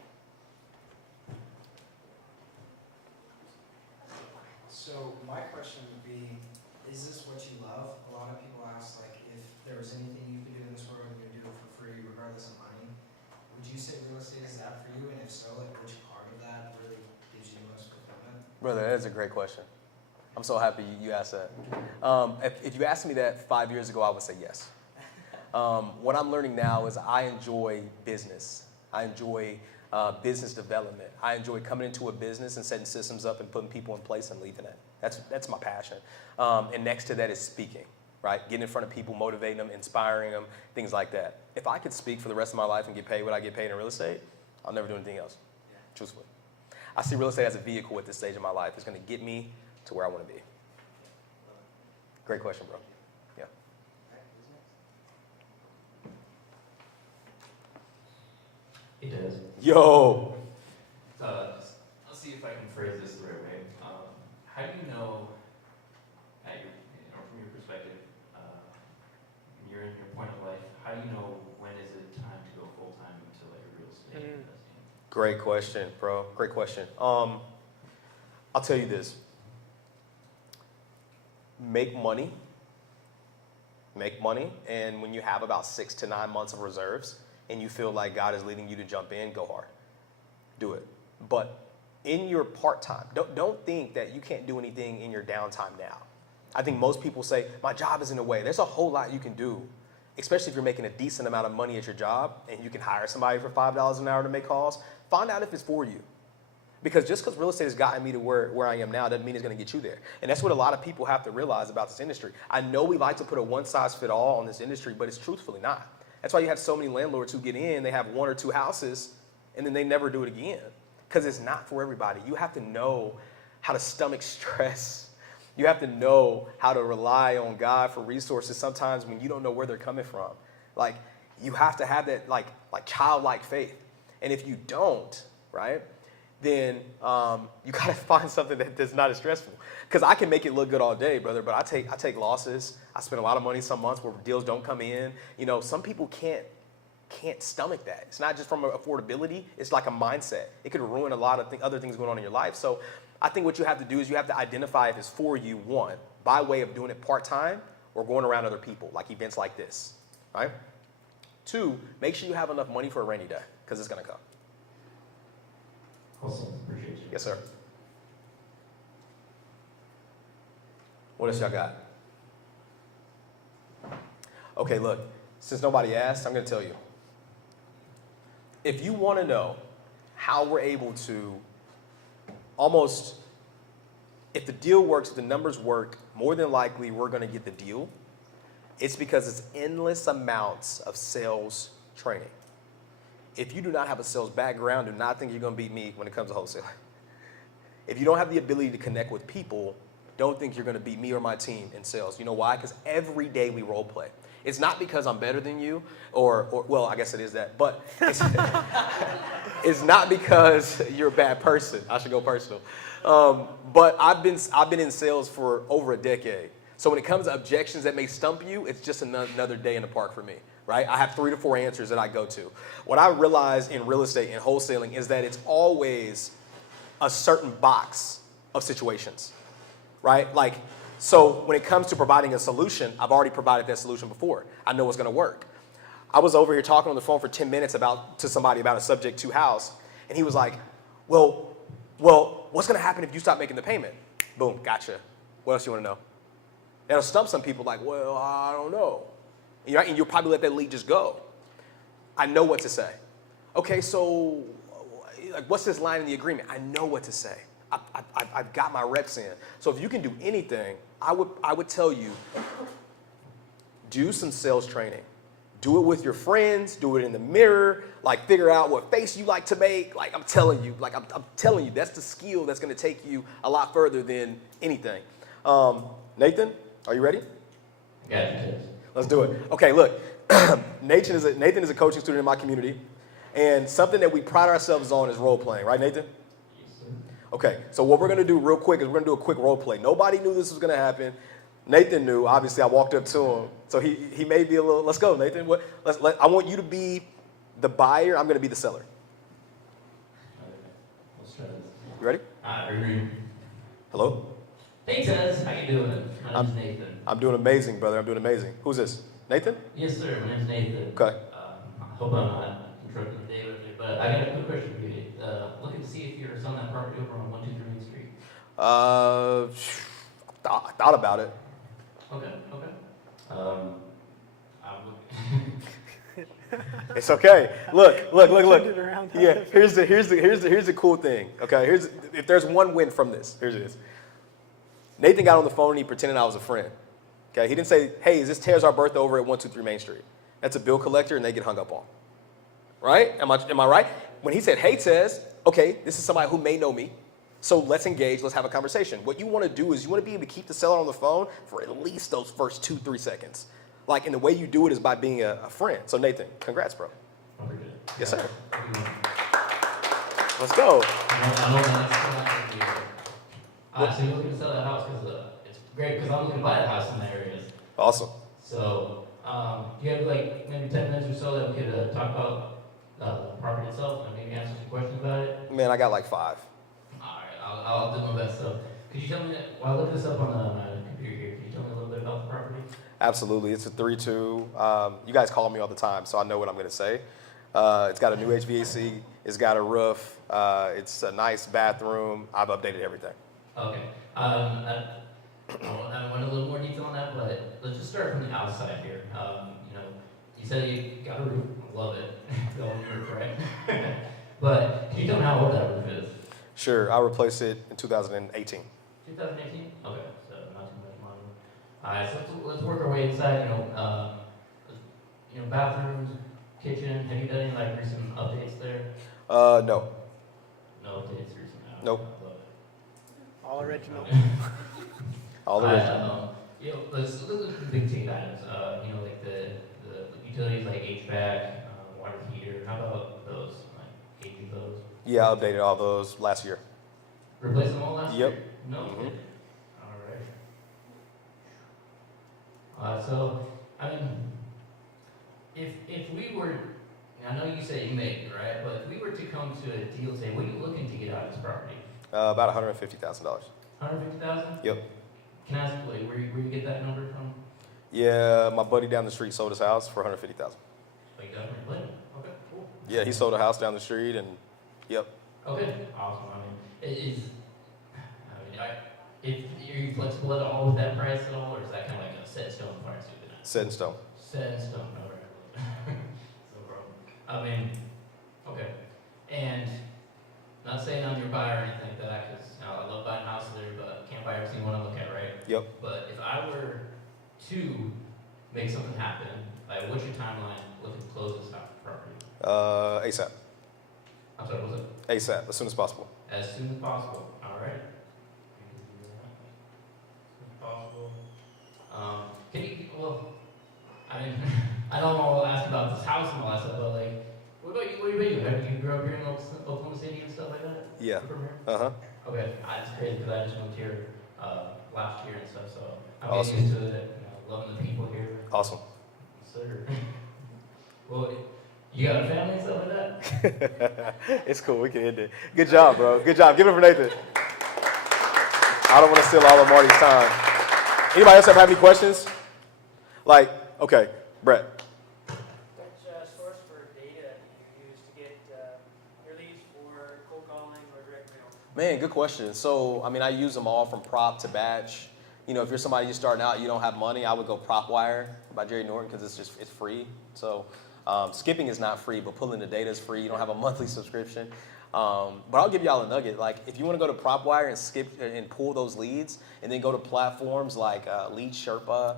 So my question would be, is this what you love? A lot of people ask, like, if there was anything you could do in this world, you would do it for free, regardless of money. Would you say real estate is that for you? And if so, like, which part of that really gives you the most fulfillment? Brother, that is a great question. I'm so happy you asked that. If you asked me that 5 years ago, I would say yes. What I'm learning now is I enjoy business. I enjoy business development. I enjoy coming into a business and setting systems up and putting people in place and leaving it. That's my passion. And next to that is speaking, right? Getting in front of people, motivating them, inspiring them, things like that. If I could speak for the rest of my life and get paid what I get paid in real estate, I'll never do anything else, truthfully. I see real estate as a vehicle at this stage of my life. It's going to get me to where I want to be. Great question, bro. Yeah. It does. Yo. I'll see if I can phrase this the right way. How do you know, from your perspective, you're in your point of life, how do you know when is it time to go full time into like a real estate investing? Great question, bro. Great question. I'll tell you this. Make money, and when you have about 6 to 9 months of reserves and you feel like God is leading you to jump in, go hard. Do it. But in your part-time, don't think that you can't do anything in your downtime now. I think most people say, my job is in the way. There's a whole lot you can do, especially if you're making a decent amount of money at your job and you can hire somebody for $5 an hour to make calls. Find out if it's for you. Because just because real estate has gotten me to where I am now doesn't mean it's going to get you there. And that's what a lot of people have to realize about this industry. I know we like to put a one-size-fit-all on this industry, but it's truthfully not. That's why you have so many landlords who get in, they have 1 or 2 houses, and then they never do it again. Because it's not for everybody. You have to know how to stomach stress. You have to know how to rely on God for resources sometimes when you don't know where they're coming from. Like, you have to have that like childlike faith. And if you don't, right, then you gotta find something that's not as stressful. Because I can make it look good all day, brother, but I take losses. I spend a lot of money some months where deals don't come in. You know, some people can't stomach that. It's not just from affordability, it's like a mindset. It could ruin a lot of other things going on in your life. So I think what you have to do is you have to identify if it's for you, one, by way of doing it part-time or going around other people, like events like this, right? Two, make sure you have enough money for a rainy day, because it's gonna come. Awesome. Appreciate you. Yes, sir. What else y'all got? Okay, look, since nobody asked, I'm gonna tell you. If you wanna know how we're able to almost, if the deal works, if the numbers work, more than likely we're gonna get the deal. It's because it's endless amounts of sales training. If you do not have a sales background, do not think you're gonna beat me when it comes to wholesaling. If you don't have the ability to connect with people, don't think you're gonna beat me or my team in sales. You know why? Because every day we role play. It's not because I'm better than you, or well, I guess it is that, but it's not because you're a bad person. I should go personal. But I've been in sales for over a decade. So when it comes to objections that may stump you, it's just another day in the park for me, right? I have 3 to 4 answers that I go to. What I realize in real estate and wholesaling is that it's always a certain box of situations, right? Like, so when it comes to providing a solution, I've already provided that solution before. I know what's gonna work. I was over here talking on the phone for 10 minutes to somebody about a subject to house, and he was like, well, what's gonna happen if you stop making the payment? Boom, gotcha. What else you wanna know? That'll stump some people like, well, I don't know. And you'll probably let that lead just go. I know what to say. Okay, so like, what's this line in the agreement? I know what to say. I've got my reps in. So if you can do anything, I would tell you, do some sales training. Do it with your friends, do it in the mirror, like figure out what face you like to make. Like I'm telling you, that's the skill that's gonna take you a lot further than anything. Nathan, are you ready? Yeah. Let's do it. Okay, look, Nathan is a coaching student in my community, and something that we pride ourselves on is role playing, right, Nathan? Yes, sir. Okay, so what we're gonna do real quick is we're gonna do a quick role play. Nobody knew this was gonna happen. Nathan knew. Obviously, I walked up to him, so he may be a little. Let's go, Nathan. I want you to be the buyer. I'm gonna be the seller. Okay. Let's try this. You ready? Ready. Hello. Hey, Tez. How you doing? My name's Nathan. I'm doing amazing, brother. I'm doing amazing. Who's this? Nathan? Yes, sir. My name's Nathan. Okay. I hope I'm not interrupting the day with you, but I got a quick question for you. Looking to see if you're selling that property over on 123 Main Street. I thought about it. Okay. I'm looking. It's okay. Look. Turned it around. Yeah. Here's the cool thing. Okay. If there's one win from this, here's it is. Nathan got on the phone and he pretended I was a friend. Okay. He didn't say, "Hey, is this Tez Arbertha over at 123 Main Street?" That's a bill collector and they get hung up on. Right? Am I right? When he said, "Hey, Tez," okay, this is somebody who may know me. So let's engage, let's have a conversation. What you want to do is you want to be able to keep the seller on the phone for at least those first 2-3 seconds. Like, and the way you do it is by being a friend. So Nathan, congrats, bro. Yes, sir. Let's go. So you're looking to sell that house because it's great because I'm looking to buy a house in the area. Awesome. So do you have like maybe 10 minutes or so that we could talk about the property itself and maybe answer some questions about it? Man, I got like 5. I'll do my best. So, could you tell me, while I look this up on my computer here, could you tell me a little bit about the property? Absolutely. It's a 3-2. You guys call me all the time, so I know what I'm going to say. It's got a new HVAC. It's got a roof. It's a nice bathroom. I've updated everything. Okay. I want a little more detail on that, but let's just start from the outside here. You said you got a roof. I love it. The old roof, right? But can you tell me how old that roof is? Sure. I'll replace it in 2018. 2018? Okay, so not too much money. Alright, so let's work our way inside, bathrooms, kitchen. Have you done any like recent updates there? No. No updates recent. Nope. All original. All the original. Let's look at the big ticket items. Like the utilities like HVAC, water heater. How about those? Like age of those? Yeah, I updated all those last year. Replace them all last Yep. year? No Mhm. kidding. All right. So, I mean, if we were, I know you say you make it, right? But if we were to come to a deal today, what are you looking to get out of this property? About $150,000. 150,000? Yep. Can I ask where you get that number from? Yeah, my buddy down the street sold his house for $150,000. Like government lending? Okay, cool. Yeah, he sold a house down the street, and yep. Okay, awesome. I mean, if are you flexible at all with that price at all, or is that kind of like a set in stone price with it? Set in stone. Set in stone, all right. No problem. I mean, okay. And not saying I'm your buyer or anything like that, because I love buying houses there, but can't buy every single one I look at, right? Yep. But if I were to make something happen, like what's your timeline looking to close this property? ASAP. I'm sorry, what was it? ASAP, as soon as possible. As soon as possible. All right. We can do that. As soon as possible. Can you? Well, I mean, I don't want to ask about this house and all that stuff, but like, what about you? What about you? Have you grew up here in Oklahoma City and stuff like that? Yeah. From here? Uh-huh. Okay, it's crazy because I just moved here last year and stuff, so I'm Awesome. getting used to it. Loving the people here. Awesome. Sir. Well, you got a family and stuff like that? It's cool. We can end it. Good job, bro. Good job. Give it for Nathan. I don't want to steal all of Marty's time. Anybody else ever have any questions? Like, okay, Brett. Which source for data do you use to get your leads for cold calling or direct mail? Man, good question. So, I mean, I use them all from prop to batch. You know, if you're somebody just starting out, you don't have money, I would go PropWire by Jerry Norton because it's free. So skipping is not free, but pulling the data is free. You don't have a monthly subscription. But I'll give y'all a nugget. Like if you want to go to PropWire and skip and pull those leads, and then go to platforms like Lead Sherpa.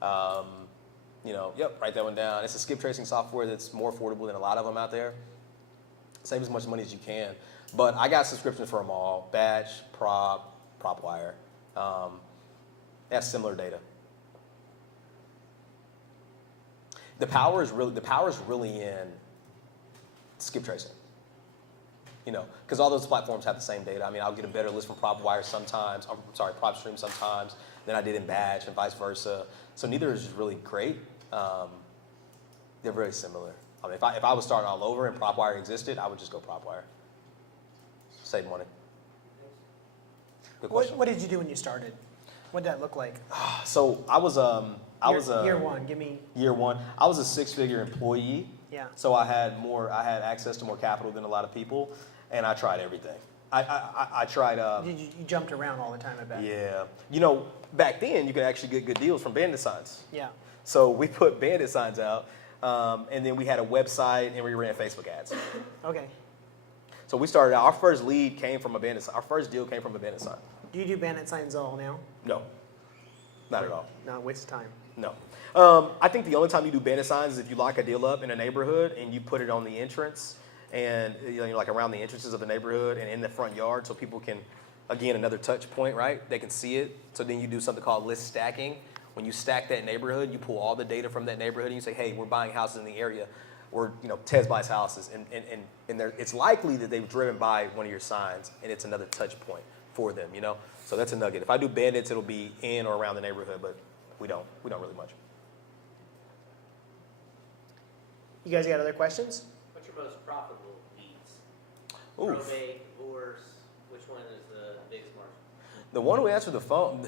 Write that one down. It's a skip tracing software that's more affordable than a lot of them out there. Save as much money as you can. But I got subscriptions for them all: Batch, PropWire. They have similar data. The power is really in skip tracing. You know, because all those platforms have the same data. I mean, I'll get a better list from PropWire sometimes. PropStream sometimes than I did in Batch, and vice versa. So neither is really great. They're very similar. I mean, if I was starting all over and PropWire existed, I would just go PropWire. Save money. Good question. What did you do when you started? What did that look like? So I was year one. Give me. Year one. I was a six-figure employee. Yeah. So I had access to more capital than a lot of people, and I tried everything. I tried. You jumped around all the time, I bet. Yeah. You know, back then you could actually get good deals from bandit signs. Yeah. So we put bandit signs out, and then we had a website and we ran Facebook ads. Okay. So we started out. Our first lead came from a bandit sign. Our first deal came from a bandit sign. Do you do bandit signs all now? No, not at all. No, waste of time. No. I think the only time you do bandit signs is if you lock a deal up in a neighborhood and you put it on the entrance and like around the entrances of the neighborhood and in the front yard so people can, again, another touch point, right? They can see it. So then you do something called list stacking. When you stack that neighborhood, you pull all the data from that neighborhood and you say, hey, we're buying houses in the area. Or, Tez buys houses. And it's likely that they've driven by one of your signs and it's another touch point for them, So that's a nugget. If I do bandits, it'll be in or around the neighborhood, but we don't really much. You guys got other questions? What's your most profitable leads? Oof. Probate, divorce, which one is the biggest margin? The one who answered the phone,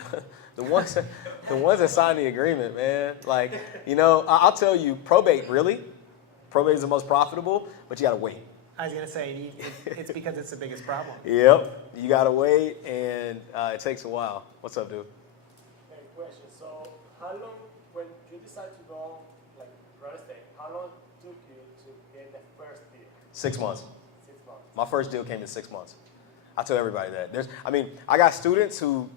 the ones that signed the agreement, man. Like, I'll tell you, probate is the most profitable, but you gotta wait. I was gonna say it's because it's the biggest problem. Yep, you gotta wait, and it takes a while. What's up, dude? Hey, question. So, how long, when you decide to go like real estate, how long took you to get the first deal? 6 months. 6 months. My first deal came in 6 months. I tell everybody that. I got students who,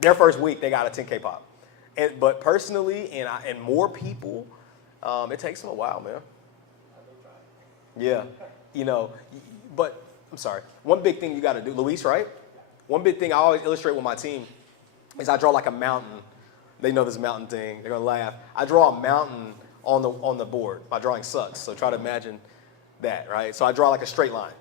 their first week they got a 10K pop, but personally, and more people, it takes them a while, man. Yeah, but I'm sorry. One big thing you got to do, Luis, right? One big thing I always illustrate with my team is I draw like a mountain. They know this mountain thing. They're gonna laugh. I draw a mountain on the board. My drawing sucks, so try to imagine that, right? So I draw like a straight line.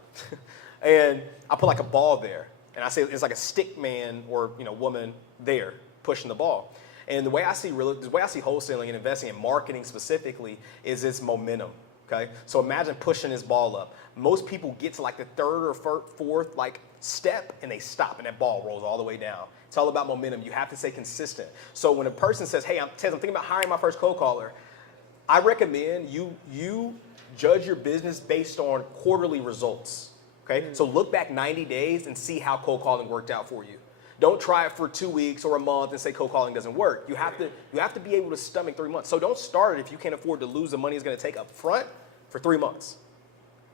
And I put like a ball there. And I say it's like a stick man or woman there pushing the ball. And the way I see wholesaling and investing in marketing specifically is its momentum. Okay, so imagine pushing this ball up. Most people get to like the third or fourth like step and they stop and that ball rolls all the way down. It's all about momentum. You have to stay consistent. So when a person says, "Hey, Tez, I'm thinking about hiring my first cold caller," I recommend you judge your business based on quarterly results. Okay, so look back 90 days and see how cold calling worked out for you. Don't try it for 2 weeks or a month and say cold calling doesn't work. You have to be able to stomach 3 months. So don't start it if you can't afford to lose the money it's going to take up front for 3 months,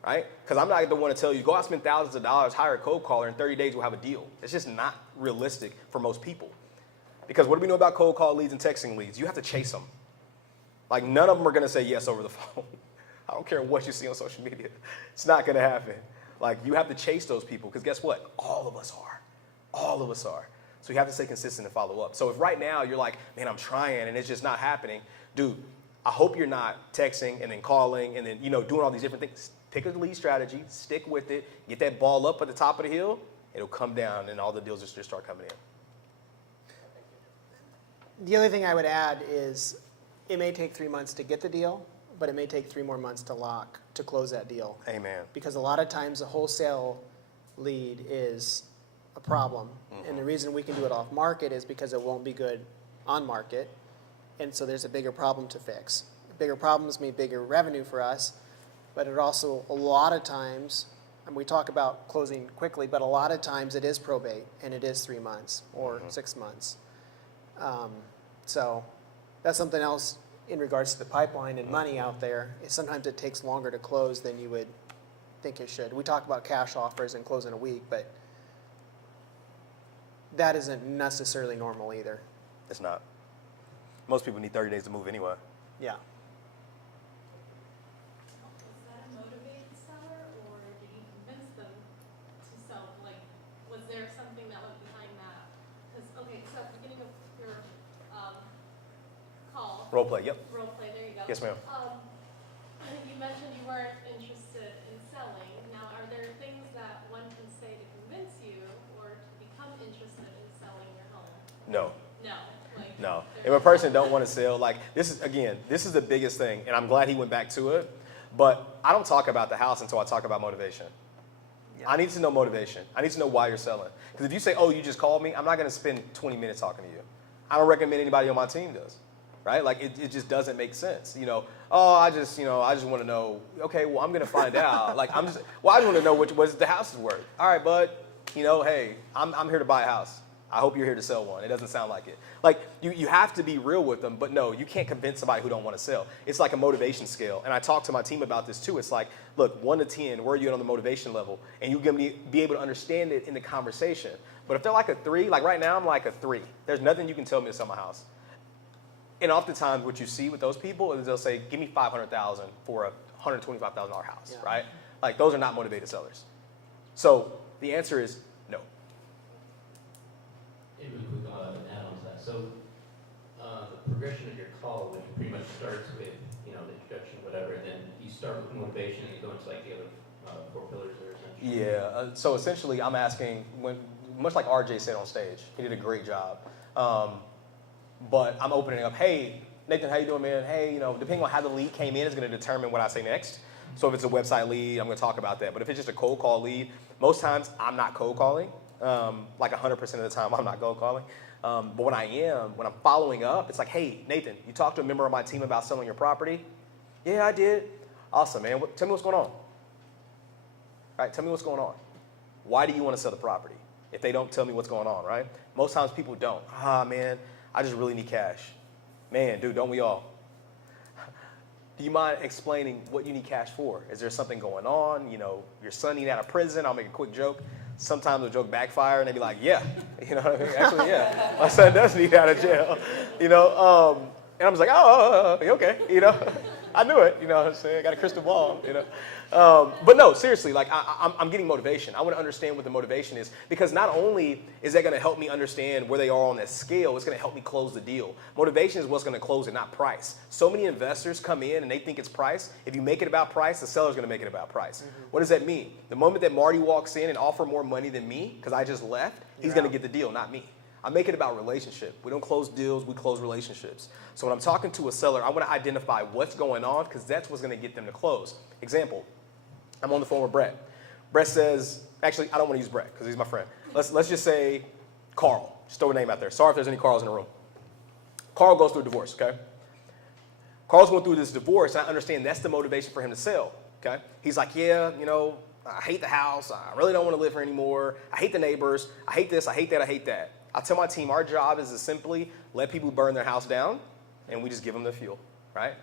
right? Because I'm not the one to tell you, go out and spend thousands of dollars, hire a cold caller, in 30 days we'll have a deal. It's just not realistic for most people. Because what do we know about cold call leads and texting leads? You have to chase them. Like none of them are going to say yes over the phone. I don't care what you see on social media. It's not going to happen. Like you have to chase those people because guess what? All of us are. All of us are. So you have to stay consistent and follow up. So if right now you're like, man, I'm trying and it's just not happening, dude, I hope you're not texting and then calling and then, doing all these different things. Pick a lead strategy, stick with it, get that ball up at the top of the hill, it'll come down and all the deals just start coming in. The other thing I would add is it may take 3 months to get the deal, but it may take 3 more months to close that deal. Amen. Because a lot of times a wholesale lead is a problem. Mm-hmm. And the reason we can do it off market is because it won't be good on market. And so there's a bigger problem to fix. Bigger problems mean bigger revenue for us, but it also, a lot of times, and we talk about closing quickly, but a lot of times it is probate and it is 3 months or 6 months. So that's something else in regards to the pipeline and money out there. Sometimes it takes longer to close than you would think it should. We talk about cash offers and close in a week, but that isn't necessarily normal either. It's not. Most people need 30 days to move anyway. Yeah. Was that a motivated seller, or did you convince them to sell? Like, was there something that went behind that? Because, okay, so at the beginning of your call. Role play, yep. Role play, there you go. Yes, ma'am. You mentioned you weren't interested in selling. Now, are there things that one can say to convince you or to become interested in selling your home? No. No. No. If a person don't want to sell, like this is the biggest thing, and I'm glad he went back to it, but I don't talk about the house until I talk about motivation. Yeah. I need to know motivation. I need to know why you're selling. Because if you say, oh, you just called me, I'm not going to spend 20 minutes talking to you. I don't recommend anybody on my team does, right? Like it just doesn't make sense. Oh, I just want to know, okay, well, I'm going to find out. Like I just want to know what the house is worth. All right, bud, hey, I'm here to buy a house. I hope you're here to sell one. It doesn't sound like it. Like you have to be real with them, but no, you can't convince somebody who don't want to sell. It's like a motivation scale. And I talk to my team about this too. It's like, look, 1 to 10, where are you at on the motivation level? And you're going to be able to understand it in the conversation. But if they're like a 3, like right now I'm like a 3. There's nothing you can tell me to sell my house. And oftentimes what you see with those people is they'll say, give me $500,000 for a $125,000 house, right? Like those are not motivated sellers. So the answer is no. Hey, really quick add-on to that. So the progression of your call, which pretty much starts with, the introduction, whatever, and then you start with motivation and you go into like the other 4 pillars there essentially. Yeah, so essentially I'm asking, much like RJ said on stage, he did a great job. But I'm opening up, hey, Nathan, how you doing, man? Hey, depending on how the lead came in is going to determine what I say next. So if it's a website lead, I'm going to talk about that. But if it's just a cold call lead, most times I'm not cold calling. Like 100% of the time, I'm not cold calling. But when I'm following up, it's like, hey, Nathan, you talked to a member of my team about selling your property? Yeah, I did. Awesome, man. Tell me what's going on. All right, tell me what's going on. Why do you want to sell the property? If they don't tell me what's going on, right? Most times people don't. Man, I just really need cash. Man, dude, don't we all? Do you mind explaining what you need cash for? Is there something going on? Your son needing out of prison. I'll make a quick joke. Sometimes the joke backfire and they be like, yeah. You know what I mean? Actually, yeah. My son does need out of jail. And I'm just like, oh, okay. I knew it, you know what I'm saying? I got a crystal ball, you know. But no, seriously, like I'm getting motivation. I want to understand what the motivation is, because not only is that going to help me understand where they are on that scale, it's going to help me close the deal. Motivation is what's going to close it, not price. So many investors come in and they think it's price. If you make it about price, the seller's going to make it about price. What does that mean? The moment that Marty walks in and offer more money than me, because I just left, he's going to get the deal, not me. I make it about relationship. We don't close deals, we close relationships. So when I'm talking to a seller, I want to identify what's going on, because that's what's going to get them to close. Example, I'm on the phone with Brett. Brett says, actually, I don't want to use Brett because he's my friend. Let's just say Carl. Just throw a name out there. Sorry if there's any Carls in the room. Carl goes through a divorce, okay? Carl's going through this divorce, and I understand that's the motivation for him to sell, okay? He's like, yeah, you know, I hate the house. I really don't want to live here anymore. I hate the neighbors. I hate this. I hate that. I hate that. I tell my team our job is to simply let people burn their house down, and we just give them the fuel, right?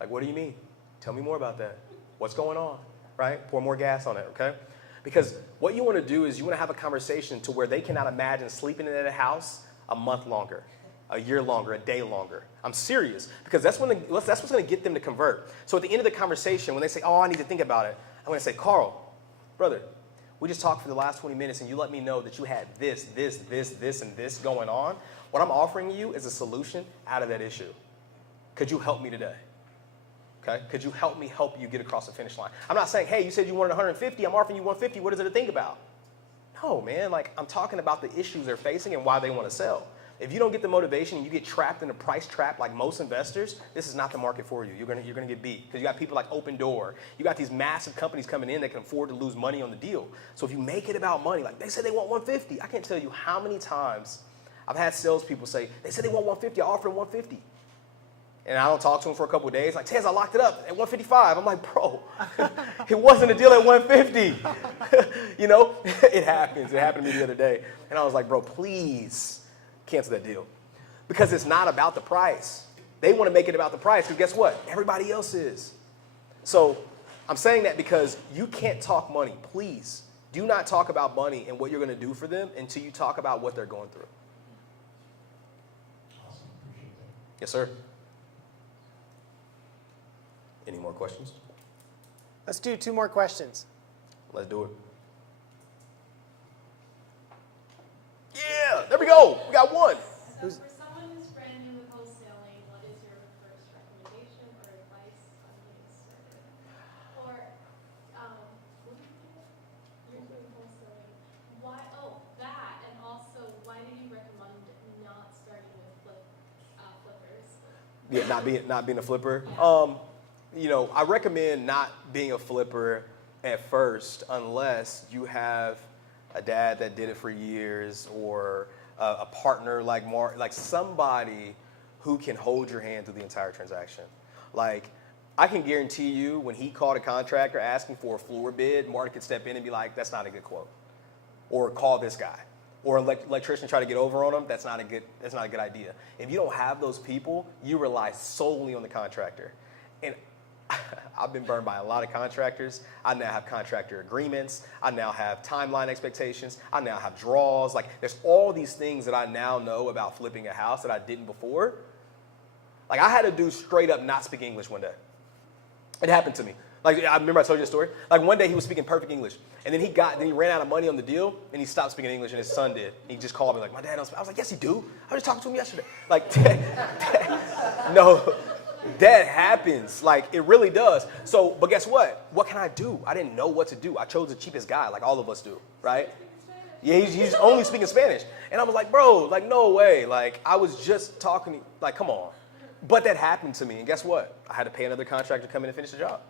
Like, what do you mean? Tell me more about that. What's going on, right? Pour more gas on it, okay? Because what you want to do is you want to have a conversation to where they cannot imagine sleeping in that house a month longer, a year longer, a day longer. I'm serious, because that's what's going to get them to convert. So at the end of the conversation, when they say, oh, I need to think about it, I'm going to say, Carl, brother, we just talked for the last 20 minutes and you let me know that you had this, and this going on. What I'm offering you is a solution out of that issue. Could you help me today? Okay? Could you help me help you get across the finish line? I'm not saying, hey, you said you wanted 150, I'm offering you 150, what is it to think about? No, man, like I'm talking about the issues they're facing and why they want to sell. If you don't get the motivation and you get trapped in a price trap like most investors, this is not the market for you. You're gonna get beat, because you got people like Open Door. You got these massive companies coming in that can afford to lose money on the deal. So if you make it about money, like they said they want 150, I can't tell you how many times I've had salespeople say, they said they want 150, I offered them 150. And I don't talk to them for a couple of days. Like, Tez, I locked it up at 155. I'm like, bro, it wasn't a deal at 150. You know, it happens. It happened to me the other day. And I was like, bro, please cancel that deal. Because it's not about the price. They want to make it about the price, because guess what? Everybody else is. So I'm saying that because you can't talk money. Please do not talk about money and what you're going to do for them until you talk about what they're going through. Awesome, appreciate that. Yes, sir. Any more questions? Let's do 2 more questions. Let's do it. Yeah, there we go. We got one. So for someone who's brand new with wholesaling, what is your first recommendation or advice on getting started? Or, what did you do? You're doing wholesaling. Why, that, and also, why do you recommend not starting with flippers? Yeah, not being a flipper. You know, I recommend not being a flipper at first unless you have a dad that did it for years, or a partner like Mark, like somebody who can hold your hand through the entire transaction. Like, I can guarantee you when he called a contractor asking for a floor bid, Mark could step in and be like, that's not a good quote. Or call this guy. Or electrician try to get over on them, that's not a good idea. If you don't have those people, you rely solely on the contractor. And I've been burned by a lot of contractors. I now have contractor agreements. I now have timeline expectations. I now have draws. Like, there's all these things that I now know about flipping a house that I didn't before. Like, I had a dude straight up not speak English one day. It happened to me. Like, I remember I told you the story. Like, one day he was speaking perfect English, and then he ran out of money on the deal, and he stopped speaking English, and his son did. He just called me like, my dad don't speak. I was like, yes, he do. I was just talking to him yesterday. Like, no. That happens. Like, it really does. So, but guess what? What can I do? I didn't know what to do. I chose the cheapest guy, like all of us do, right? Yeah, he's only speaking Spanish. And I was like, bro, like, no way. Like, I was just talking, like, come on. But that happened to me, and guess what? I had to pay another contractor to come in and finish the job.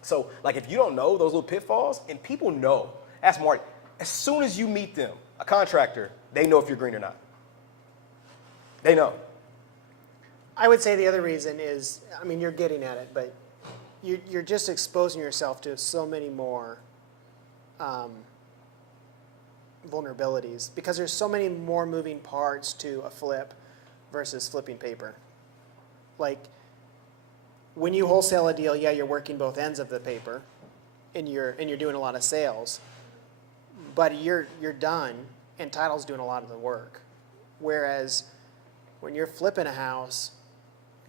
So, like, if you don't know those little pitfalls, and people know, ask Marty, as soon as you meet them, a contractor, they know if you're green or not. They know. I would say the other reason is, I mean, you're getting at it, but you're just exposing yourself to so many more vulnerabilities, because there's so many more moving parts to a flip versus flipping paper. Like, when you wholesale a deal, yeah, you're working both ends of the paper, and you're doing a lot of sales, but you're done, and title's doing a lot of the work. Whereas when you're flipping a house,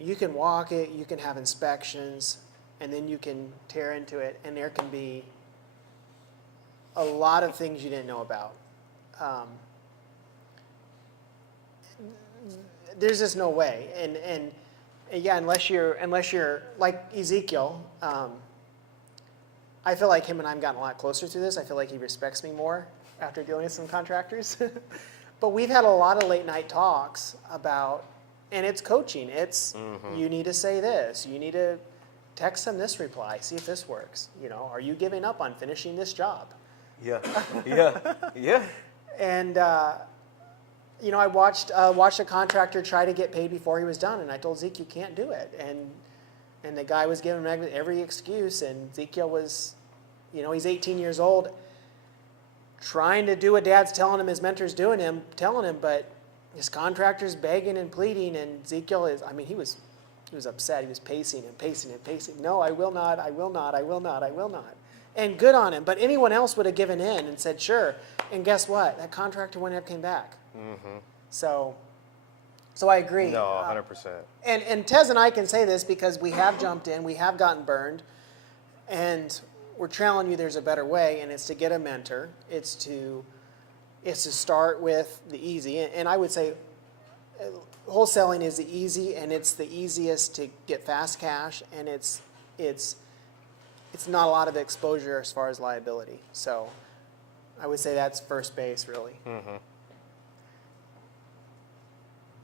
You can walk it, you can have inspections, and then you can tear into it, and there can be a lot of things you didn't know about. There's just no way, and yeah, unless you're like Ezekiel. I feel like him and I've gotten a lot closer through this. I feel like he respects me more after dealing with some contractors. But we've had a lot of late night talks about, and it's coaching. It's you need to say this. You need to text them this reply. See if this works. You know, are you giving up on finishing this job? Yeah, yeah, yeah. And you know, I watched a contractor try to get paid before he was done, and I told Zeke, you can't do it. And the guy was giving him every excuse, and Ezekiel was, you know, he's 18 years old, trying to do what Dad's telling him, his mentor's telling him, but his contractor's begging and pleading, and Ezekiel is, I mean, he was upset. He was pacing and pacing and pacing. No, I will not, I will not, I will not, I will not. And good on him, but anyone else would have given in and said, sure. And guess what? That contractor wouldn't have came back. So I agree. No, 100%. And Tez and I can say this because we have jumped in, we have gotten burned, and we're telling you there's a better way, and it's to get a mentor. It's to start with the easy. And I would say wholesaling is the easy, and it's the easiest to get fast cash, and it's not a lot of exposure as far as liability. So I would say that's first base, really.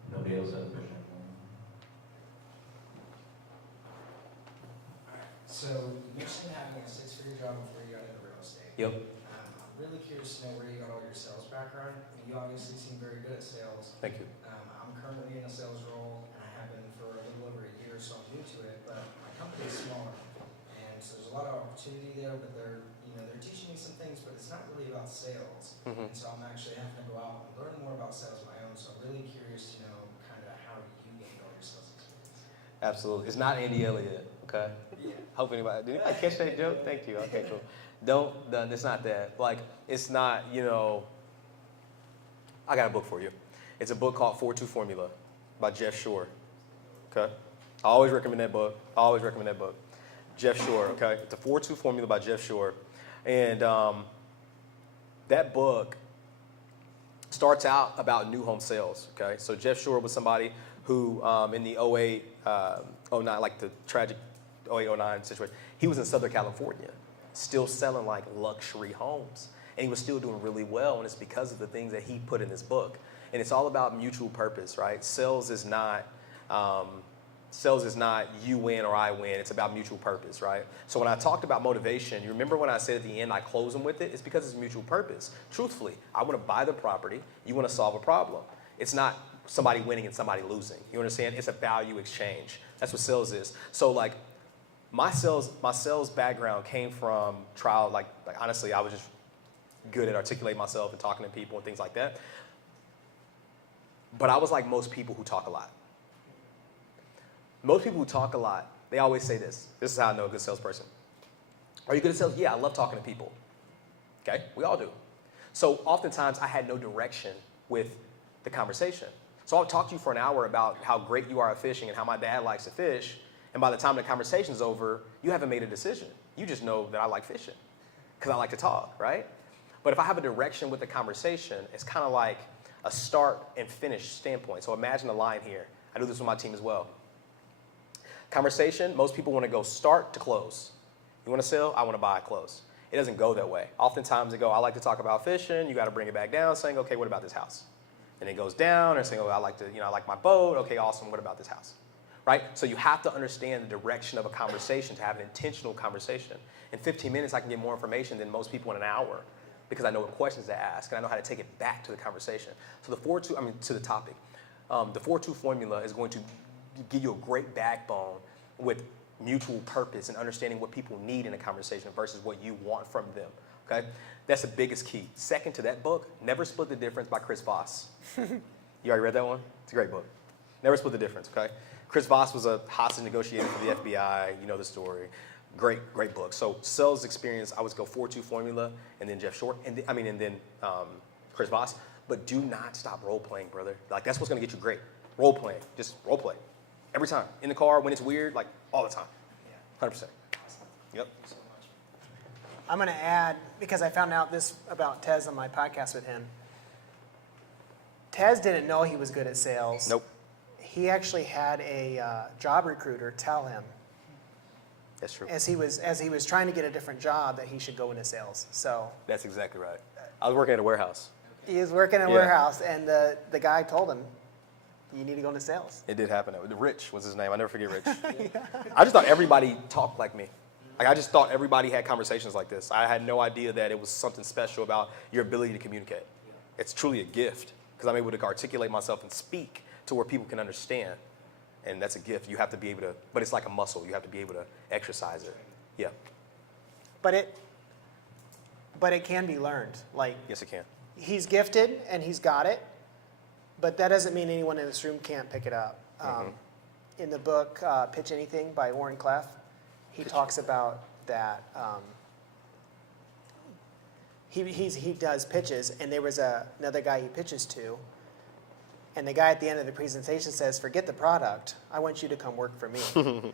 Nobody else has a question? So you mentioned having a six-figure job before you got into real estate. Yep. I'm really curious to know where you got all your sales background. I mean, you obviously seem very good at sales. Thank you. I'm currently in a sales role, and I have been for a little over a year, so I'm new to it. But my company is smaller, and so there's a lot of opportunity there. But they're teaching me some things, but it's not really about sales. And so I'm actually having to go out and learn more about sales of my own. So I'm really curious to know kind of how you gained all your sales experience. Absolutely. It's not Andy Elliott, okay? Yeah. Hope did anybody catch that joke? Thank you. Okay, cool. It's not that. Like, it's not, I got a book for you. It's a book called 4-2 Formula by Jeff Shore, okay? I always recommend that book. Jeff Shore, okay? It's a 4-2 Formula by Jeff Shore. And that book starts out about new home sales, okay? So Jeff Shore was somebody who in the 08, 09, like the tragic 08, 09 situation, he was in Southern California, still selling like luxury homes. And he was still doing really well, and it's because of the things that he put in this book. And it's all about mutual purpose, right? Sales is not you win or I win. It's about mutual purpose, right? So when I talked about motivation, you remember when I said at the end I close them with it? It's because it's mutual purpose. Truthfully, I want to buy the property. You want to solve a problem. It's not somebody winning and somebody losing. You understand? It's a value exchange. That's what sales is. So like my sales background came from trial. Like honestly, I was just good at articulating myself and talking to people and things like that. But I was like most people who talk a lot. Most people who talk a lot, they always say this. This is how I know a good salesperson. Are you good at sales? Yeah, I love talking to people. Okay, we all do. So oftentimes I had no direction with the conversation. So I'll talk to you for an hour about how great you are at fishing and how my dad likes to fish. And by the time the conversation's over, you haven't made a decision. You just know that I like fishing because I like to talk, right? But if I have a direction with the conversation, it's kind of like a start and finish standpoint. So imagine a line here. I do this with my team as well. Conversation, most people want to go start to close. You want to sell? I want to buy, close. It doesn't go that way. Oftentimes they go, I like to talk about fishing. You got to bring it back down saying, okay, what about this house? And it goes down and saying, oh, I like my boat. Okay, awesome. What about this house? Right? So you have to understand the direction of a conversation to have an intentional conversation. In 15 minutes, I can get more information than most people in an hour because I know what questions to ask and I know how to take it back to the conversation. So to the topic. The 4-2 formula is going to give you a great backbone with mutual purpose and understanding what people need in a conversation versus what you want from them, okay? That's the biggest key. Second to that book, Never Split the Difference by Chris Voss. You already read that one? It's a great book. Never Split the Difference, okay? Chris Voss was a hostage negotiator for the FBI. You know the story. Great book. So sales experience, I would go 4-2 formula and then Jeff Shore, and then Chris Voss. But do not stop role playing, brother. Like that's what's gonna get you great. Role playing, just role play. Every time. In the car, when it's weird, like all the time. Yeah. 100%. Awesome. Yep. Thank you so much. I'm going to add, because I found out this about Tez on my podcast with him. Tez didn't know he was good at sales. Nope. He actually had a job recruiter tell him, That's true. as he was trying to get a different job, that he should go into sales. So That's exactly right. I was working at a warehouse. he was working in a Yeah. warehouse, and the guy told him, you need to go into sales. It did happen. Rich was his name. I never forget Rich. I just thought everybody talked like me. Like I just thought everybody had conversations like this. I had no idea that it was something special about your ability to communicate. It's truly a gift because I'm able to articulate myself and speak to where people can understand. And that's a gift. You have to be able to, but it's like a muscle. You have to be able to exercise it. Yeah. But it can be learned. Like, Yes, it can. he's gifted and he's got it, but that doesn't mean anyone in this room can't pick it up. In the book Pitch Anything by Warren Clef, he talks about that. He does pitches, and there was another guy he pitches to, and the guy at the end of the presentation says, forget the product, I want you to come work for me.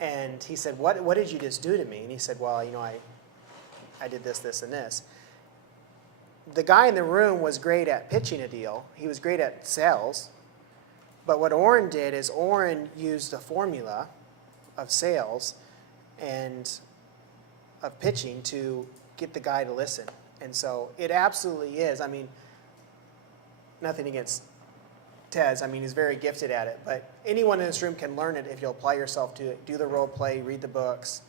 And he said, what did you just do to me? And he said, well, I did this, this, and this. The guy in the room was great at pitching a deal. He was great at sales. But what Orrin did is Orrin used a formula of sales and of pitching to get the guy to listen. And so it absolutely is. I mean, nothing against Tez. I mean, he's very gifted at it. But anyone in this room can learn it if you'll apply yourself to it. Do the role play, read the books,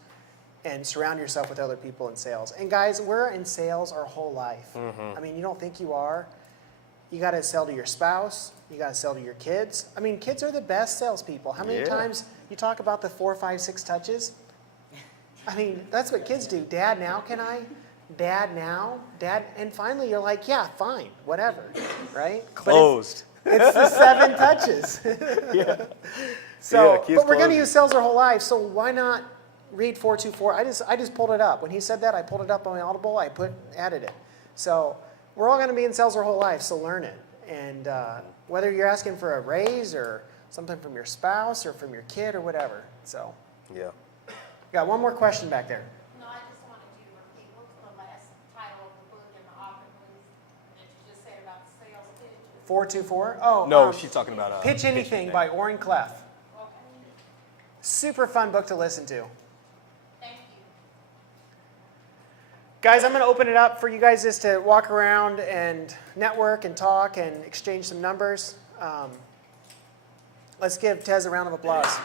and surround yourself with other people in sales. And guys, we're in sales our whole life. I mean, you don't think you are. You got to sell to your spouse. You got to sell to your kids. I mean, kids are the best salespeople. How many Yeah. times you talk about the 4, 5, 6 touches? I mean, that's what kids do. Dad, now can I? Dad, now? Dad, and finally you're like, yeah, fine, whatever, right? But Closed. it's the 7 touches. Yeah. So, Yeah, kids but we're going to closing. use sales our whole life. So why not read 424? I just pulled it up. When he said that, I pulled it up on my Audible. I added it. So we're all going to be in sales our whole life. So learn it. And whether you're asking for a raise or something from your spouse or from your kid or whatever. So Yeah. got one more question back there. No, I just wanted you to repeat, what's the last title of the book and the author, please, that you just said about the sales pitch? 424. Oh, No, she's talking about Pitch Anything by Orrin Clef. Okay, Super fun book to listen to. thank you. Guys, I'm going to open it up for you guys just to walk around and network and talk and exchange some numbers. Let's give Tez a round of applause.